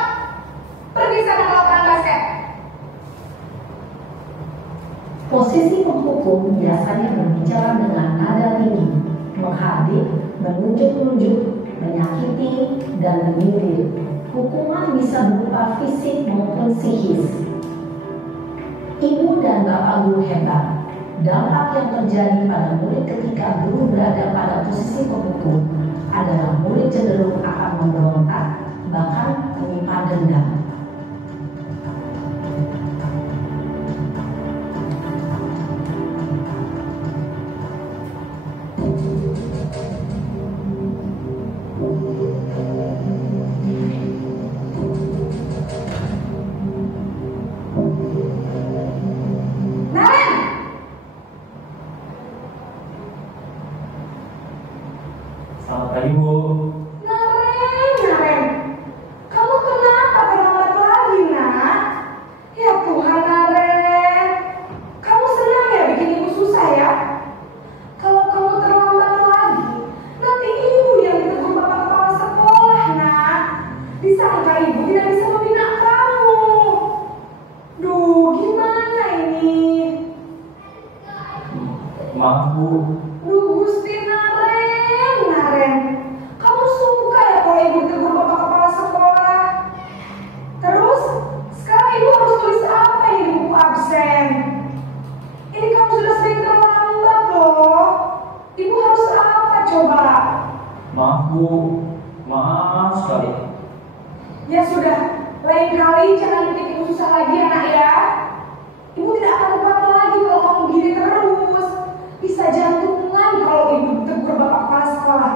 Pergi sana ke lapangan basket. Posisi penghukum biasanya berbicara dengan nada tinggi, menghadap, menunjuk-nunjuk, menyakiti, dan menyindir. Hukuman bisa berupa fisik maupun psikis. Ibu dan bapak guru hebat. Dampak yang terjadi pada murid ketika guru berada pada posisi penghukum adalah murid cenderung akan memberontak, bahkan menyimpan dendam. Naren! Selamat pagi, Bu. Naren. Kamu kenapa terlambat lagi, nak? Ya Tuhan, Naren. Kamu senang ya bikin ibu susah ya? Kalau kamu terlambat lagi, nanti ibu yang ditegur bapak kepala sekolah, nak. Disangka ibu tidak bisa membina kamu. Duh, gimana ini? Maaf, Bu. Duh, Gusti Naren. Kamu suka ya kalau ibu tegur bapak kepala sekolah? Terus, sekarang ibu harus tulis apa ini di buku absen? Ini kamu sudah sering terlambat loh. Ibu harus apa coba? Maaf, Bu. Maaf sekali. Ya sudah, lain kali jangan bikin ibu susah lagi ya nak ya. Ibu tidak akan kuat lagi kalau kamu gini terus. Bisa jantungan kalau ibu tegur bapak kepala sekolah.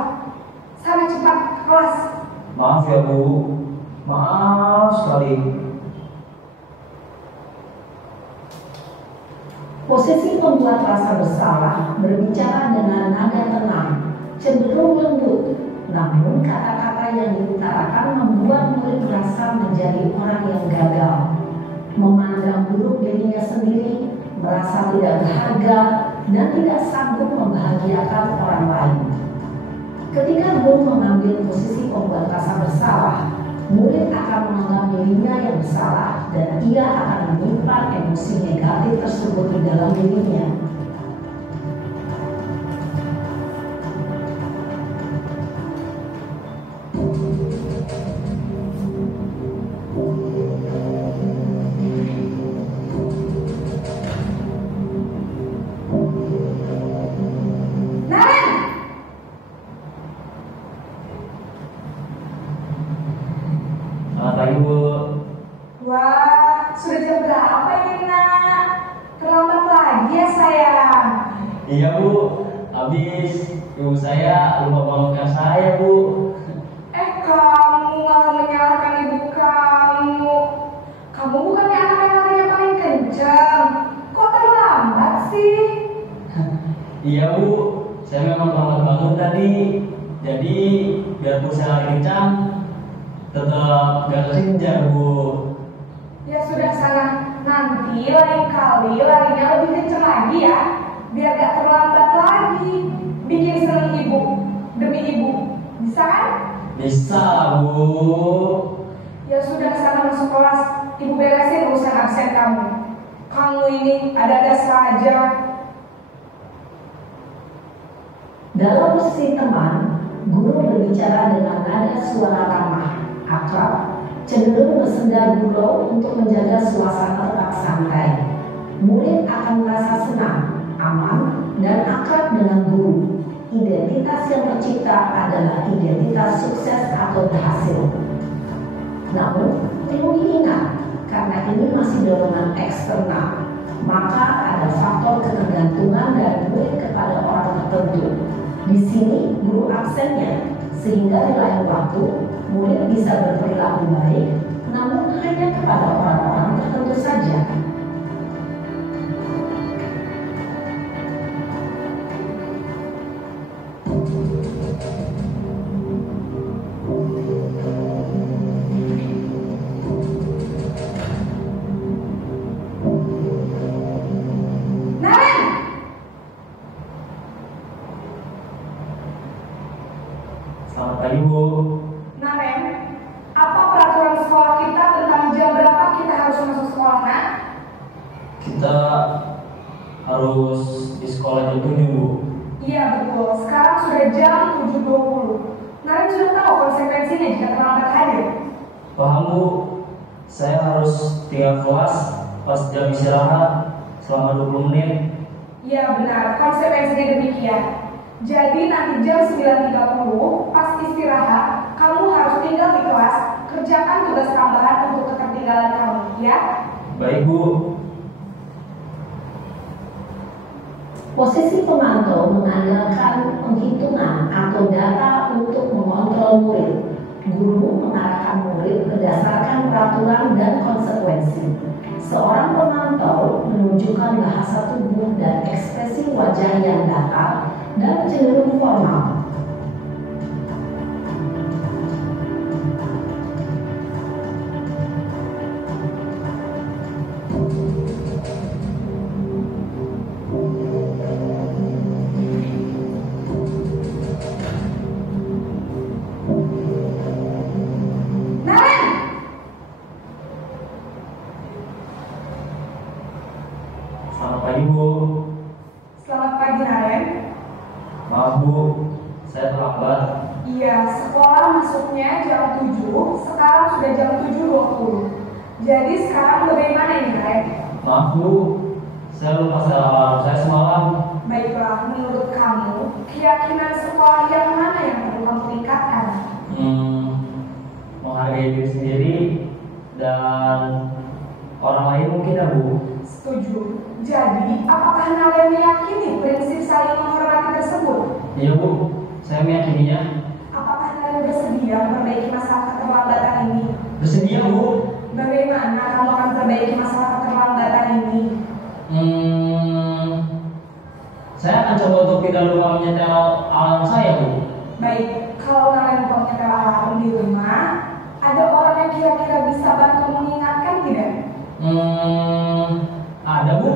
Sana cepat ke kelas. Maaf ya, Bu. Maaf sekali. Posisi pembuat rasa bersalah berbicara dengan nada tenang, cenderung lembut, namun kata-kata yang diutarakan membuat murid merasa menjadi orang yang gagal, memandang buruk dirinya sendiri, merasa tidak berharga, dan tidak sanggup membahagiakan orang lain. Ketika guru mengambil posisi pembuat rasa bersalah, murid akan menganggap dirinya yang bersalah dan ia akan menyimpan emosi negatif tersebut di dalam dirinya. Naren! Iya Bu, habis ibu saya lupa bangunkan saya Bu. Kamu malah menyalahkan ibu kamu. Kamu bukannya anak yang larinya paling kencang. Kok terlambat sih? Iya Bu, saya memang lambat bangun tadi. Jadi biarpun saya lari kencang, tetap gak kekejar Bu. Ya sudah sana, nanti lain kali larinya lebih kencang lagi ya, biar gak terlambat lagi. Bikin seneng ibu, demi ibu, bisa kan? Bisa Bu. Ya sudah sana masuk kelas, ibu beresin urusan absen kamu. Kamu ini ada-ada saja. Dalam posisi teman, guru berbicara dengan nada suara ramah, akrab, cenderung bersenda gurau untuk menjaga suasana tetap santai. Murid akan merasa senang, aman, dan akrab dengan guru. Identitas yang tercipta adalah identitas sukses atau berhasil. Namun, perlu diingat, karena ini masih dorongan eksternal, maka ada faktor ketergantungan dari murid kepada orang tertentu. Di sini guru absennya, sehingga di lain waktu murid bisa berperilaku baik, namun hanya kepada orang-orang tertentu saja. Selamat pagi Bu. Naren, apa peraturan sekolah kita tentang jam berapa kita harus masuk sekolah, Nak? Kita harus di sekolah jam 7 Bu. Iya betul, sekarang sudah jam 7.20. Naren sudah tahu konsekuensinya jika terlambat hadir. Paham Bu, saya harus tinggal kelas pas jam istirahat selama 20 menit. Iya benar, konsekuensinya demikian. Jadi nanti jam 9.30 pas istirahat, kamu harus tinggal di kelas, kerjakan tugas tambahan untuk ketertinggalan kamu, ya? Baik Bu. Posisi pemantau mengandalkan penghitungan atau data untuk mengontrol murid. Guru mengarahkan murid berdasarkan peraturan dan konsekuensi. Seorang pemantau menunjukkan bahasa tubuh dan ekspresi wajah yang datar dan cenderung formal. Selamat pagi Bu. Selamat pagi, Naren. Maaf Bu, saya terlambat. Iya, sekolah masuknya jam 7, sekarang sudah jam 7.20. Jadi sekarang bagaimana ini, Naren? Maaf Bu, saya lupa saya alarm saya semalam. Baiklah, menurut kamu, keyakinan sekolah yang mana yang perlu kamu tingkatkan? Menghargai diri sendiri dan orang lain mungkin ya Bu. Setuju. Jadi, apakah Naren meyakini prinsip saling menghormati tersebut? Iya Bu, saya meyakininya. Apakah Naren bersedia memperbaiki masalah keterlambatan ini? Bersedia Bu. Bagaimana kamu akan memperbaiki masalah keterlambatan ini? Saya akan coba untuk tidak lupa menyetel alarm saya Bu. Baik, kalau Naren mau nyetel alarm di rumah, ada orang yang kira-kira bisa bantu mengingatkan tidak? Ada Bu,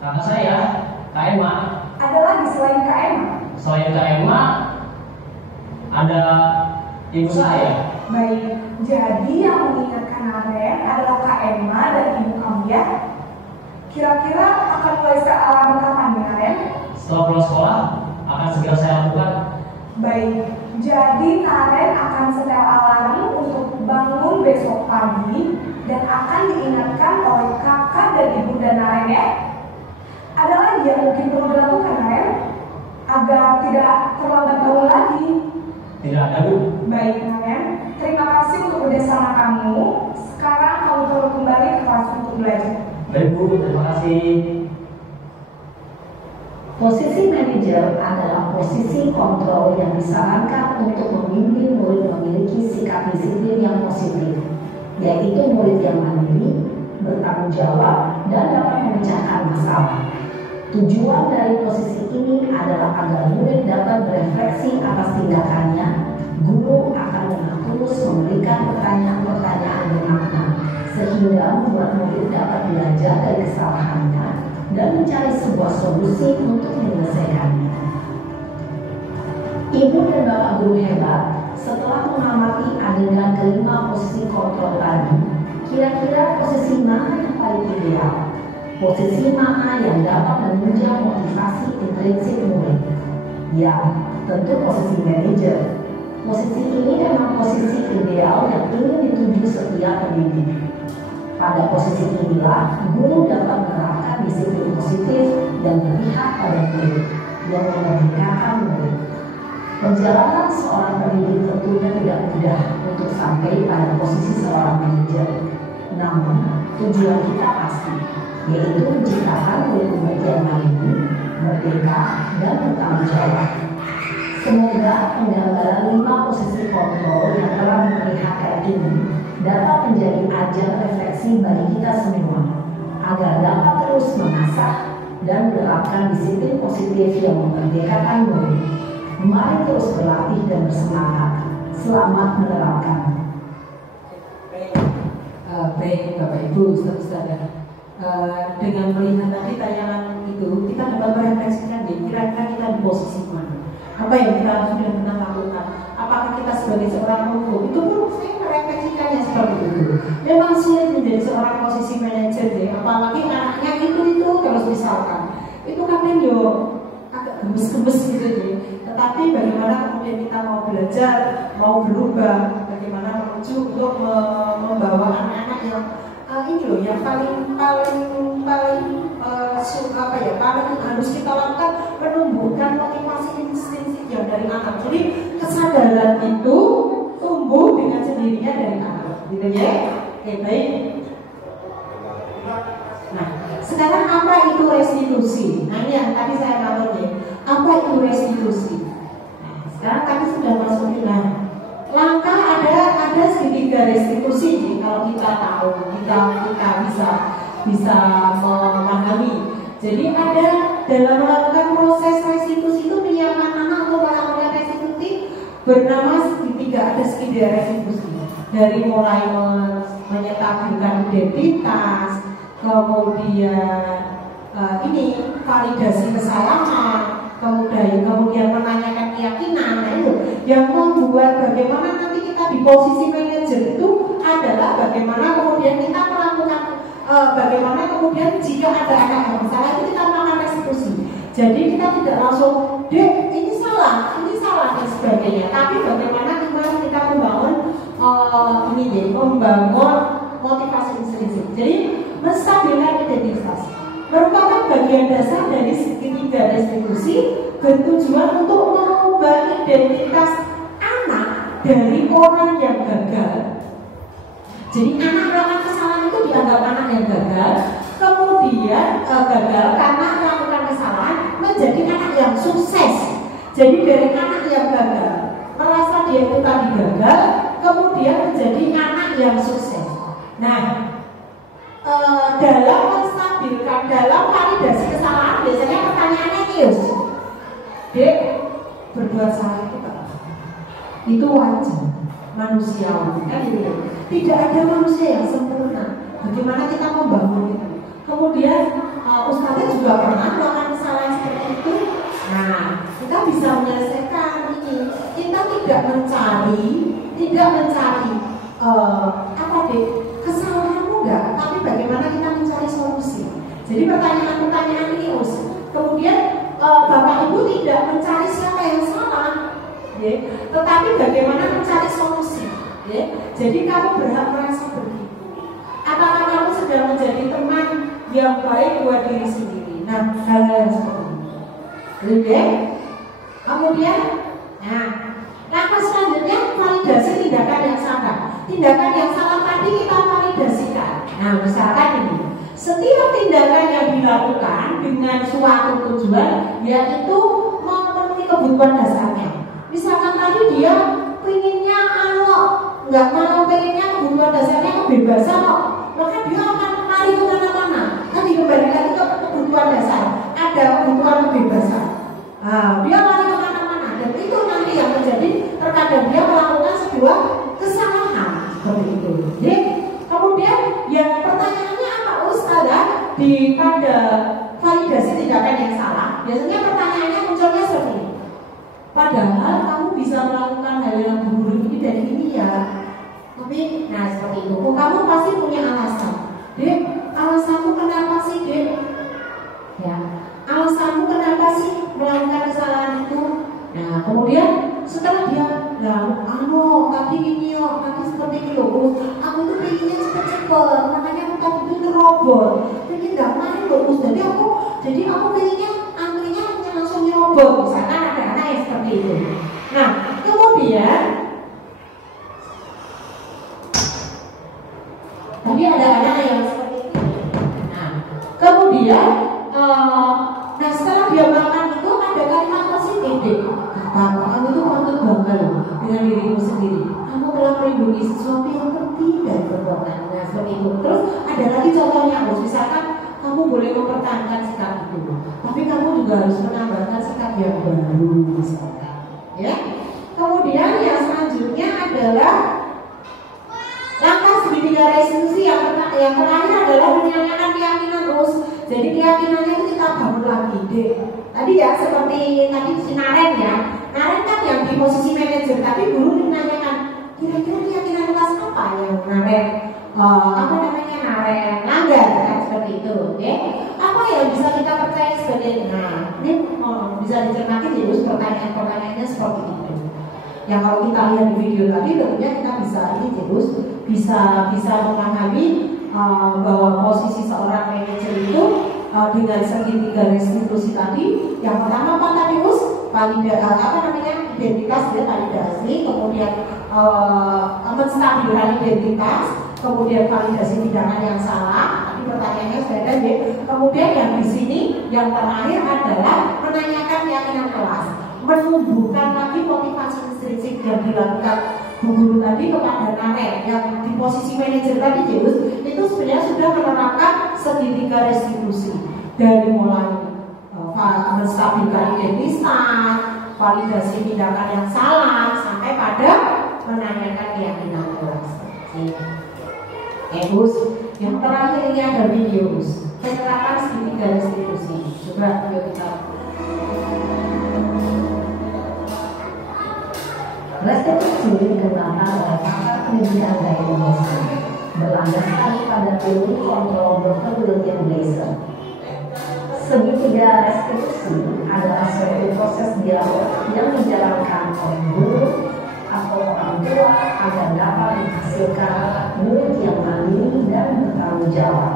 kakak saya, Kak Emma. Ada lagi selain Kak Emma? Selain Kak Emma, ada ibu saya. Baik, jadi yang mengingatkan Naren adalah Kak Emma dan ibu kamu ya? Kira-kira akan mulai alarm kapan Naren? Setelah pulang sekolah, akan segera saya lakukan. Baik, jadi Naren akan setel alarm untuk bangun besok pagi dan akan diingatkan oleh kakak dan ibu dan Naren ya. Ada lagi yang mungkin perlu dilakukan Naren agar tidak terlambat bangun lagi? Tidak ada Bu. Baik Naren, terima kasih untuk kerjasama kamu. Sekarang kamu perlu kembali ke kelas untuk belajar. Baik Bu, terima kasih. Posisi manajer adalah posisi kontrol yang disarankan untuk membimbing murid memiliki sikap disiplin yang positif, yaitu murid yang mandiri, bertanggung jawab, dan dapat memecahkan masalah. Tujuan dari posisi ini adalah agar murid dapat berefleksi atas tindakannya. Guru akan dengan tulus memberikan pertanyaan-pertanyaan bermakna, sehingga membuat murid dapat belajar dari kesalahannya dan mencari sebuah solusi untuk menyelesaikannya. Ibu dan bapak guru hebat, setelah mengamati adegan kelima posisi kontrol tadi, kira-kira posisi mana yang paling ideal? Posisi mana yang dapat menunjang motivasi intrinsik murid? Ya, tentu posisi manajer. Posisi ini memang posisi ideal yang ingin dituju setiap pendidik. Pada posisi inilah, guru dapat menerapkan disiplin positif dan berpihak pada murid, yang memerdekakan murid. Perjalanan seorang pendidik tentunya tidak mudah untuk sampai pada posisi seorang manajer. Namun, tujuan kita pasti, yaitu menciptakan murid-murid yang mandiri, merdeka, dan bertanggung jawab. Semoga penggambaran 5 posisi kontrol yang telah diperlihatkan ini dapat menjadi ajang refleksi bagi kita semua, agar dapat terus mengasah dan menerapkan disiplin positif yang memerdekakan murid. Mari terus berlatih dan bersemangat. Selamat menerapkan. Baik Bapak Ibu, saudara-saudara, dengan melihat tadi tayangan itu, kita dapat merefleksikan kira-kira kita di posisi mana. Apa yang kita sudah pernah lakukan? Apakah kita sebagai seorang guru itu pun saya merefleksikannya seperti itu. Memang sulit menjadi seorang posisi manajer deh, apalagi anaknya itu terus misalkan. Itu kadang yo agak gemes-gemes gitu deh. Tetapi bagaimana kemudian kita mau belajar, mau berubah, bagaimana menuju untuk membawa anak-anak yang ini loh, yang paling harus kita lakukan, menumbuhkan motivasi intrinsik yang dari anak. Jadi kesadaran itu tumbuh dengan sendirinya dari anak, gitu ya. Oke, baik. Nah, sekarang apa itu restitusi? Nah, ini yang tadi saya ngatur ya. Apa itu restitusi? Nah, sekarang kami sudah masuk ke langkah ada segitiga restitusi. Kalau kita tahu, kita bisa memahami. Jadi ada dalam melakukan proses restitusi itu menyiapkan anak untuk melakukan restitusi bernama segitiga, ada segitiga restitusi. Dari mulai menyetabilkan identitas, kemudian validasi kesalahan, kemudian menanyakan keyakinan. Nah, itu yang membuat bagaimana nanti kita di posisi manajer itu adalah bagaimana kemudian kita melakukan bagaimana kemudian jika ada anak yang salah itu kita melakukan restitusi. Jadi kita tidak langsung dek ini salah dan sebagainya. Tapi bagaimana kita membangun membangun motivasi intrinsik. Jadi menstabilkan identitas merupakan bagian dasar dari segitiga restitusi, bertujuan untuk mengubah identitas anak dari orang yang gagal. Jadi anak melakukan kesalahan itu dianggap anak yang gagal, kemudian gagal karena melakukan kesalahan menjadi anak yang sukses. Jadi dari anak yang gagal merasa dia itu tadi gagal, kemudian menjadi anak yang sukses. Nah, dalam menstabilkan, dalam validasi kesalahan biasanya pertanyaannya Yus, Dek, berbuat salah itu apa? Itu wajar, manusiawi kan gitu. Tidak ada manusia yang sempurna. Bagaimana kita membangun itu? Kemudian Ustazah juga pernah melakukan kesalahan seperti itu. Nah, kita bisa menyelesaikan ini. Kita tidak mencari kesalahanmu enggak, tapi bagaimana kita mencari solusi. Jadi pertanyaan-pertanyaan ini kemudian Bapak Ibu tidak mencari siapa yang salah, ya, tetapi bagaimana mencari solusi. Ya. Jadi kamu berhak merasa begitu. Apakah kamu sedang menjadi teman yang baik buat diri sendiri? Nah, hal-hal yang seperti ini. Oke. Kemudian, langkah selanjutnya validasi tindakan yang salah. Tindakan yang salah tadi kita validasikan. Nah, misalkan ini, Setiap tindakan yang dilakukan dengan suatu tujuan, yaitu memenuhi kebutuhan dasarnya. Misalkan tadi dia pinginnya nggak mau, pengennya kebutuhan dasarnya kebebasan kok, maka dia akan lari ke mana-mana. Tadi kembali lagi ke kebutuhan dasar, ada kebutuhan kebebasan. Dia lari ke mana-mana, dan itu nanti yang terjadi. Terkadang dia melakukan sebuah kesalahan seperti itu. Jadi, kemudian yang pertanyaannya apa Ustazah pada validasi tindakan yang salah? Biasanya pertanyaannya munculnya seperti ini. Padahal kamu bisa melakukan hal yang buruk ini dari ini ya. Tapi, nah seperti itu. Kamu pasti punya alasan. Dek, alasanmu kenapa sih, Dek? Ya, alasanmu kenapa sih melakukan kesalahan itu? Nah, kemudian setelah dia, tadi ini yo, tadi seperti ini loh. Aku itu pengennya cepet-cepet, makanya aku tadi itu nerobot. Pengen nggak main loh, jadi aku pengennya antrinya langsung nyerobot. Misalkan ada anak yang seperti itu. Nah, kemudian tadi ada anak yang seperti itu. Nah, kemudian setelah dia makan itu ada kalimat positif deh. Kamu itu patut bangga dengan dirimu sendiri. Kamu telah melindungi sesuatu yang penting dari perbuatan. Nah, seperti itu. Terus ada lagi contohnya, misalkan kamu boleh mempertahankan sikap itu, tapi kamu juga harus menambahkan sikap yang baru, misalkan. Ya. Kemudian yang selanjutnya adalah langkah segitiga restitusi yang terakhir adalah menanyakan keyakinan terus. Jadi keyakinannya itu kita bangun lagi, deh. Tadi ya seperti tadi si Naren ya. Naren kan yang di posisi manajer, tapi guru menanyakan kira-kira keyakinan kelas apa yang Naren Naren langgar kan seperti itu, oke? Apa yang bisa kita percaya sebagai ini bisa dicermati jadi pertanyaan-pertanyaannya seperti itu. Yang kalau kita lihat di video tadi tentunya kita bisa memahami bahwa posisi seorang manajer itu dengan segitiga restitusi tadi. Yang pertama apa tadi identitas ya, validasi, kemudian menstabilkan identitas, kemudian validasi tindakan yang salah. Tadi pertanyaannya sudah ada ya. Kemudian yang di sini yang terakhir adalah menanyakan keyakinan kelas, menumbuhkan lagi motivasi intrinsik yang dilakukan Bu Guru tadi kepada Naren yang di posisi manajer tadi Zeus itu sebenarnya sudah menerapkan segitiga restitusi dari mulai menstabilkan identitas, validasi tindakan yang salah, sampai pada menanyakan keyakinan kelas. Terus yang terakhir ini ada video penerapan segitiga restitusi. Coba yuk kita. Restitusi dikembangkan oleh pakar pendidikan gaya emosi berlandaskan pada teori kontrol Dr. William Blaser. Segitiga restitusi adalah suatu proses dialog yang dijalankan oleh guru atau orang tua agar dapat menghasilkan murid yang mandiri dan bertanggung jawab.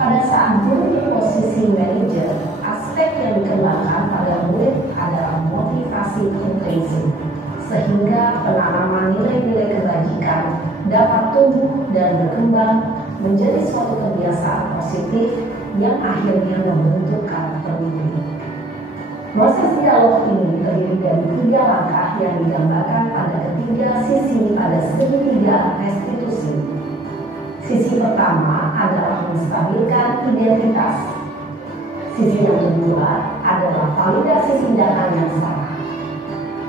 Pada saat guru di posisi manajer, aspek yang dikembangkan pada murid adalah motivasi intrinsik, sehingga penanaman nilai-nilai kebajikan dapat tumbuh dan berkembang menjadi suatu kebiasaan positif yang akhirnya membentuk karakter diri. Proses dialog ini terdiri dari 3 langkah yang digambarkan pada ketiga sisi pada segitiga restitusi. Sisi pertama adalah menstabilkan identitas. Sisi yang kedua adalah validasi tindakan yang salah.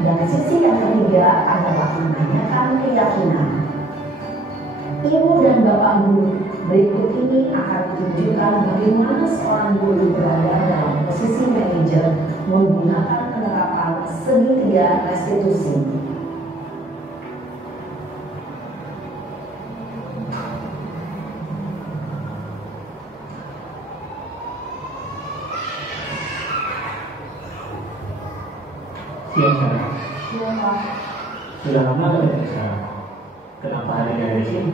Dan sisi yang ketiga adalah menanyakan keyakinan. Ibu dan Bapak Guru, berikut ini akan menunjukkan bagaimana seorang guru berada dalam posisi manajer menggunakan penerapan segitiga restitusi. Siapa? Sudah lama gak bisa. Kenapa hari dari sini?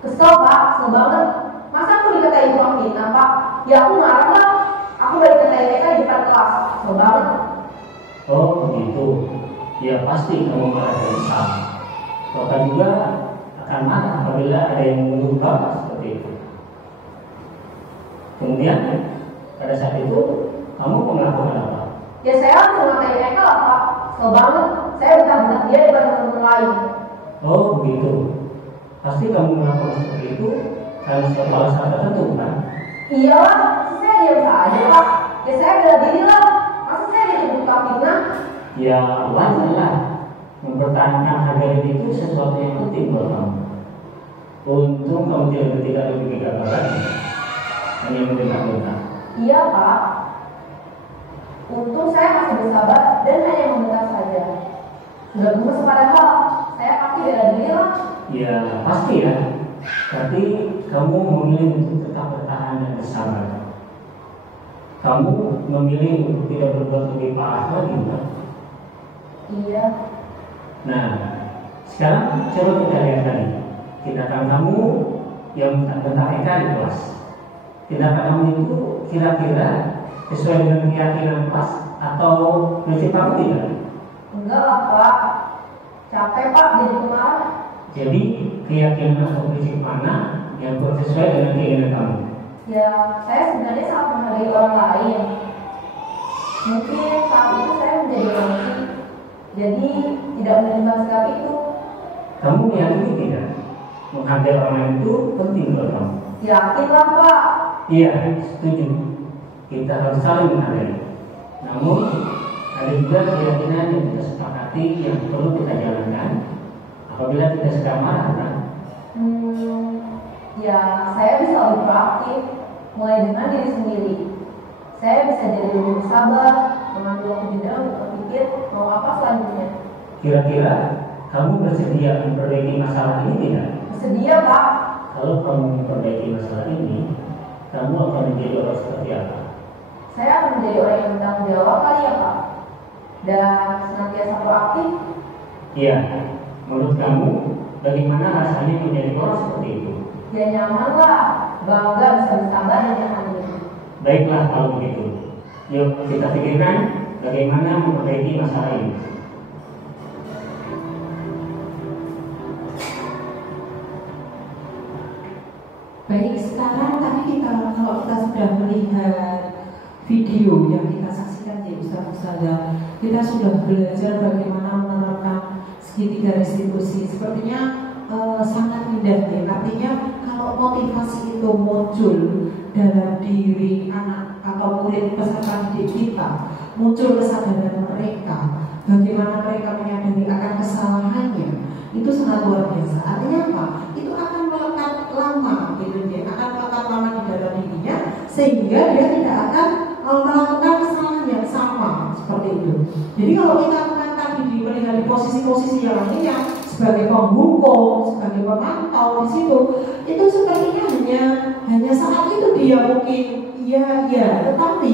Kesel Pak, kesel banget. Masa aku dikatain kurang fitnah Pak? Ya aku marah lah. Aku balik dikatain mereka di depan kelas. Kesel banget. Oh begitu. Ya pasti kamu marah dari sama. Bapak juga akan marah apabila ada yang menuduh Bapak seperti itu. Kemudian pada saat itu kamu melakukan apa? Ya saya langsung ngatain Eka lah Pak. Kesel banget, saya bentak-bentak dia depan teman-teman lain. Oh begitu. Pasti kamu melakukan seperti itu karena suatu alasan tertentu kan? Iyalah, saya diam saja Pak. Ya saya bela diri lah. Masa saya dituduh fitnah? Ya wajar lah. Mempertahankan harga diri itu sesuatu yang penting buat kamu. Untung kamu tidak lebih kegagalan, hanya membentak-bentak. Iya Pak. Untung saya masih bersabar dan hanya membentak saja. Sudah gemes padahal saya pasti bela diri lah. Ya pasti ya. Tapi kamu memilih untuk tetap bertahan dan bersabar. Kamu memilih untuk tidak berbuat lebih parah lagi, kan? Iya. Nah, sekarang coba kita lihat tadi tindakan kamu yang bentak Eka di kelas. Tindakan kamu itu kira-kira sesuai dengan keyakinan kelas atau prinsip kamu tidak? Enggak lah Pak. Capek Pak jadi pemarah. Jadi keyakinan atau prinsip mana yang sesuai dengan keinginan kamu? Ya, saya sebenarnya sangat menghargai orang lain. Mungkin saat itu saya menjadi emosi, jadi tidak menerima sikap itu. Kamu meyakini tidak? Menghargai orang lain itu penting buat kamu. Yakinlah Pak. Iya, setuju. Kita harus saling menghargai. Namun ada juga keyakinan yang kita sepakati yang perlu kita jalankan apabila kita sedang marah, kan? Ya, saya bisa lebih proaktif, mulai dengan diri sendiri. Saya bisa jadi lebih bersabar, mengambil waktu jeda untuk berpikir mau apa selanjutnya. Kira-kira kamu bersedia memperbaiki masalah ini tidak? Bersedia Pak. Kalau kamu memperbaiki masalah ini, kamu akan menjadi orang seperti apa? Saya akan menjadi orang yang bertanggung jawab kali ya Pak. Dan senantiasa proaktif. Iya, menurut kamu bagaimana rasanya menjadi orang seperti itu? Ya nyaman lah, bangga bisa bersabar dan berani. Baiklah kalau begitu. Yuk kita pikirkan bagaimana memperbaiki masalah ini. Baik, sekarang kalau kita sudah melihat video yang kita saksikan di Ustaz-Ustazah, kita sudah belajar bagaimana menerapkan segitiga restitusi. Sepertinya sangat indah ya. Artinya kalau motivasi itu muncul dalam diri anak atau murid peserta didik kita, muncul kesadaran mereka, bagaimana mereka menyadari akan kesalahannya, itu sangat luar biasa. Artinya apa? Itu akan melekat lama, gitu ya, akan melekat lama di dalam dirinya, sehingga dia tidak akan melakukan kesalahan yang sama seperti itu. Jadi kalau kita menantang diri melihat di posisi-posisi yang lainnya sebagai penghukum, sebagai pemantau di situ, itu sepertinya hanya saat itu dia mungkin iya, tetapi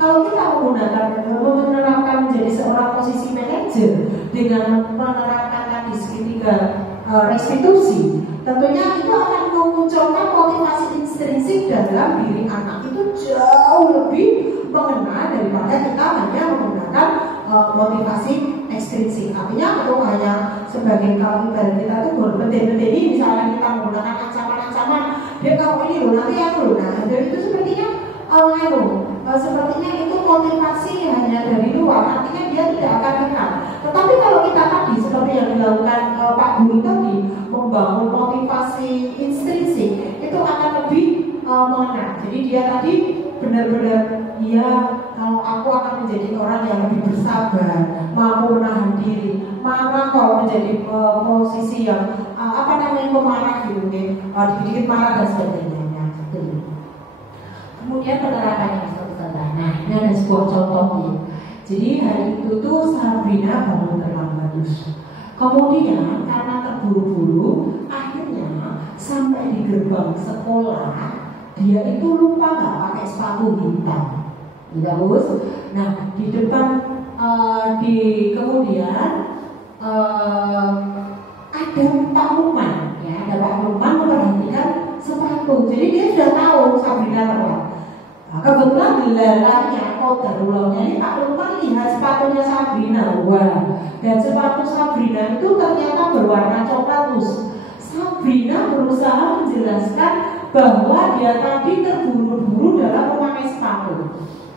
kalau kita menerapkan menjadi seorang posisi manajer dengan menerapkan tadi segitiga restitusi, tentunya itu akan memunculkan motivasi intrinsik dalam diri anak itu jauh lebih mengena daripada kita hanya menggunakan motivasi ekstrinsik. Artinya itu hanya sebagai kalau ibarat kita tuh berbentin-bentin ini, misalnya kita menggunakan ancaman-ancaman, dia kamu ini loh, nanti aku loh, nah dari itu sepertinya sepertinya itu motivasi hanya dari luar, artinya dia tidak akan dekat. Tetapi kalau kita tadi seperti yang dilakukan Pak Guru tadi, membangun motivasi intrinsik, itu akan lebih mengena. Jadi dia tadi benar-benar ya, kalau aku akan menjadi orang yang lebih bersabar, mampu menahan diri, marah kalau menjadi posisi yang pemarah gitu, dikit-dikit marah dan sebagainya. Kemudian penerapannya Ustazah. Nah, ini ada sebuah contohnya. Jadi hari itu tuh Sabrina bangun terlambat. Kemudian karena terburu-buru, akhirnya sampai di gerbang sekolah dia itu lupa nggak pakai sepatu hitam. Terus, nah di depan kemudian ada Pak Lukman, ya, ada Pak Lukman memperhatikan sepatu. Jadi dia sudah tahu Sabrina telat. Nah, kebetulan gelarnya kodarulahnya ini Pak Lukman lihat sepatunya Sabrina, wah, dan sepatu Sabrina itu ternyata berwarna coklat. Sabrina berusaha menjelaskan bahwa dia tadi terburu-buru dalam memakai sepatu.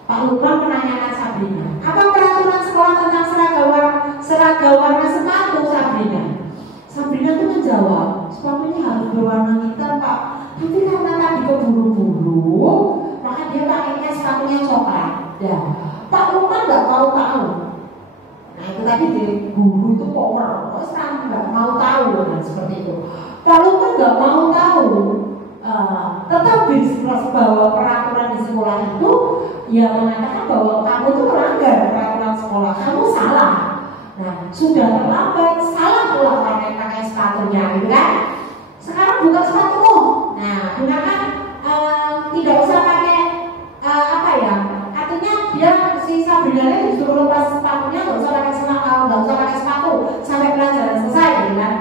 Pak Lukman menanyakan Sabrina, apa peraturan sekolah tentang seragam warna sepatu, Sabrina? Sabrina itu menjawab, sepatunya harus berwarna hitam, Pak. Tapi karena tadi keburu-buru, maka dia pakainya sepatunya coklat. Ya, Pak Lukman nggak mau tahu. Nah itu tadi guru itu power, sekarang nggak mau tahu, nah, seperti itu. Pak Lukman nggak mau tahu. Tetapi bahwa peraturan di sekolah itu ya mengatakan bahwa kamu itu melanggar peraturan sekolah, kamu salah. Nah sudah terlambat, salah pula pakai sepatunya, gitu kan? Sekarang buka sepatumu. Nah gunakan tidak usah pakai apa ya? Artinya dia si Sabrina disuruh lepas sepatunya, nggak usah pakai sepatu sampai pelajaran selesai, gitu kan?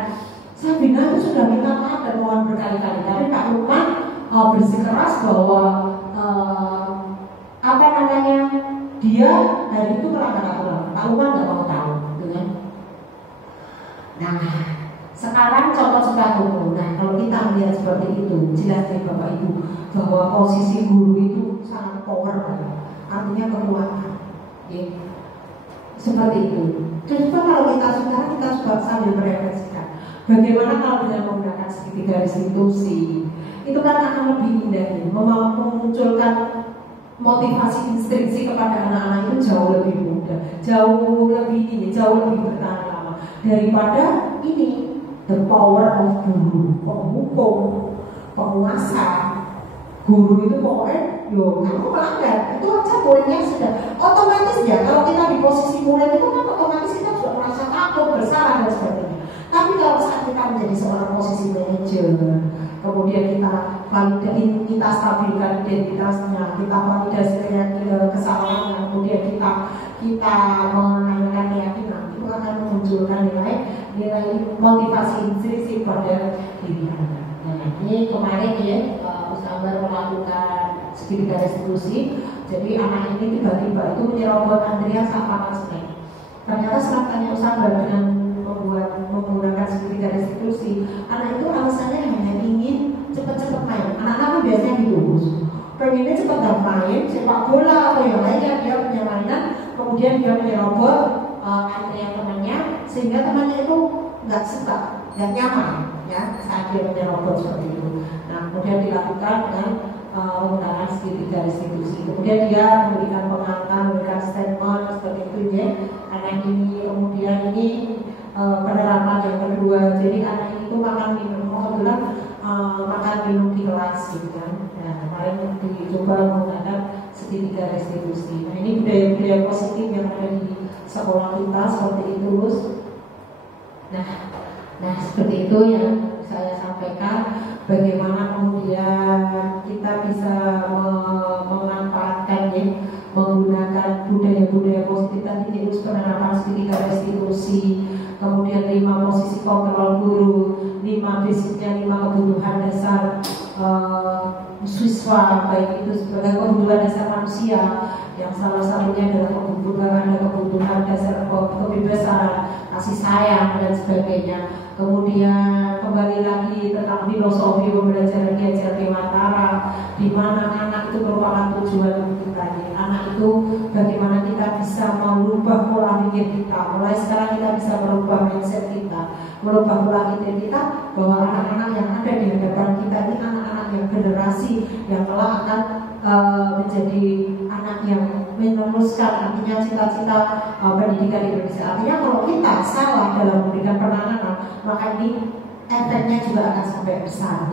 Sabrina itu sudah minta maaf dan mohon berkali-kali, tapi Pak Lukman bersikeras bahwa dia hari itu melanggar aturan. Pak Lukman nggak mau tahu, gitu. Nah, sekarang contoh sepatumu. Nah, kalau kita melihat seperti itu, jelas ya Bapak Ibu bahwa posisi guru itu sangat power, artinya kekuatan. Ya. Seperti itu. Coba kalau kita sudah sambil merefleksikan, bagaimana kalau dengan menggunakan segitiga restitusi, itu kan akan lebih indah, memunculkan motivasi instriksi kepada anak-anak itu jauh lebih mudah, jauh lebih bertahan lama daripada ini the power of guru, penghukum, penguasa. Guru itu pokoknya, kamu melanggar, itu aja bolehnya sudah otomatis ya. Kalau kita di posisi murid itu kan otomatis kita juga merasa takut, bersalah dan sebagainya. Tapi kalau saat kita menjadi seorang posisi manajer, kemudian kita stabilkan identitasnya, kita validasikan kesalahan, kemudian kita menanyakan keyakinan, itu akan memunculkan nilai motivasi intrinsik pada diri Anda. Nah, ini kemarin ya Ustaz melakukan segitiga restitusi. Jadi anak ini tiba-tiba itu menyerobot antrian saat makan snack. Ternyata setelah tanya Ustaz dengan menggunakan segitiga restitusi, anak itu alasannya hanya ingin cepat-cepat main. Anak-anak kan biasanya gitu, pengennya cepat main sepak bola atau yang lainnya, dia punya mainan, kemudian dia menyerobot antrian temannya, sehingga temannya itu nggak suka, nggak nyaman ya saat dia menyerobot seperti itu. Nah kemudian dilakukan dengan menggunakan segitiga restitusi. Kemudian dia memberikan pengantar, memberikan statement seperti itu ya. Anak ini kemudian ini penerapan yang kedua. Jadi anak itu makan minum, kebetulan makan minum di kelas gitu kan. Nah kemarin dicoba menggunakan segitiga restitusi. Nah ini budaya-budaya positif yang ada di sekolah kita seperti itu, Lus. Nah seperti itu yang saya sampaikan. Bagaimana kemudian kita bisa memanfaatkan ya, menggunakan budaya-budaya positif tadi, yaitu penerapan segitiga restitusi, kemudian 5 posisi kontrol guru, 5 basicnya, 5 kebutuhan dasar siswa, baik itu sebagai kebutuhan dasar manusia, yang salah satunya adalah kebutuhan dasar kebebasan, kasih sayang dan sebagainya. Kemudian kembali lagi tentang filosofi pembelajaran diajar Dewantara, di mana anak itu merupakan tujuan kita. Anak itu bagaimana kita bisa merubah pola pikir kita. Mulai sekarang kita bisa merubah mindset kita, merubah pola pikir kita bahwa anak-anak yang ada di hadapan kita ini anak-anak yang generasi yang telah akan menjadi anak yang meneruskan artinya cita-cita pendidikan Indonesia. Artinya kalau kita salah dalam memberikan penanganan, maka ini efeknya juga akan sampai besar,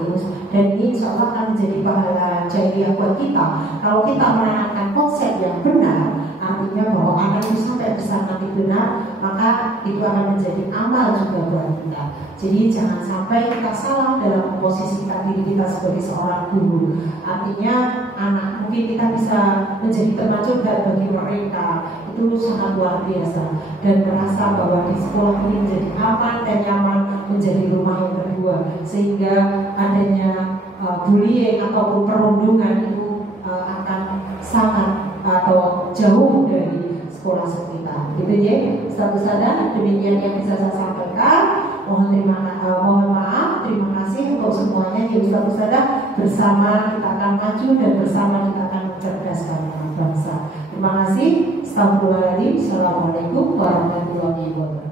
dan ini insya Allah akan menjadi pahala jariah buat kita. Kalau kita menanamkan konsep yang benar, artinya bahwa anak itu sampai besar nanti benar, maka itu akan menjadi amal juga buat kita. Jadi jangan sampai kita salah dalam memposisikan diri kita sebagai seorang guru. Artinya anak mungkin kita bisa menjadi teman curhat bagi mereka, itu sangat luar biasa, dan merasa bahwa di sekolah ini menjadi aman dan nyaman, menjadi rumah yang kedua, sehingga adanya bullying ataupun perundungan itu akan sangat atau jauh dari sekolah kita. Gitu ya, Ustaz. Demikian yang bisa saya sampaikan. Mohon maaf, terima kasih. untuk semuanya. Ya Ustaz-Ustazah, bersama kita akan maju dan bersama kita akan mencerdaskan bangsa. Terima kasih. Astagfirullahaladzim. Assalamualaikum warahmatullahi wabarakatuh.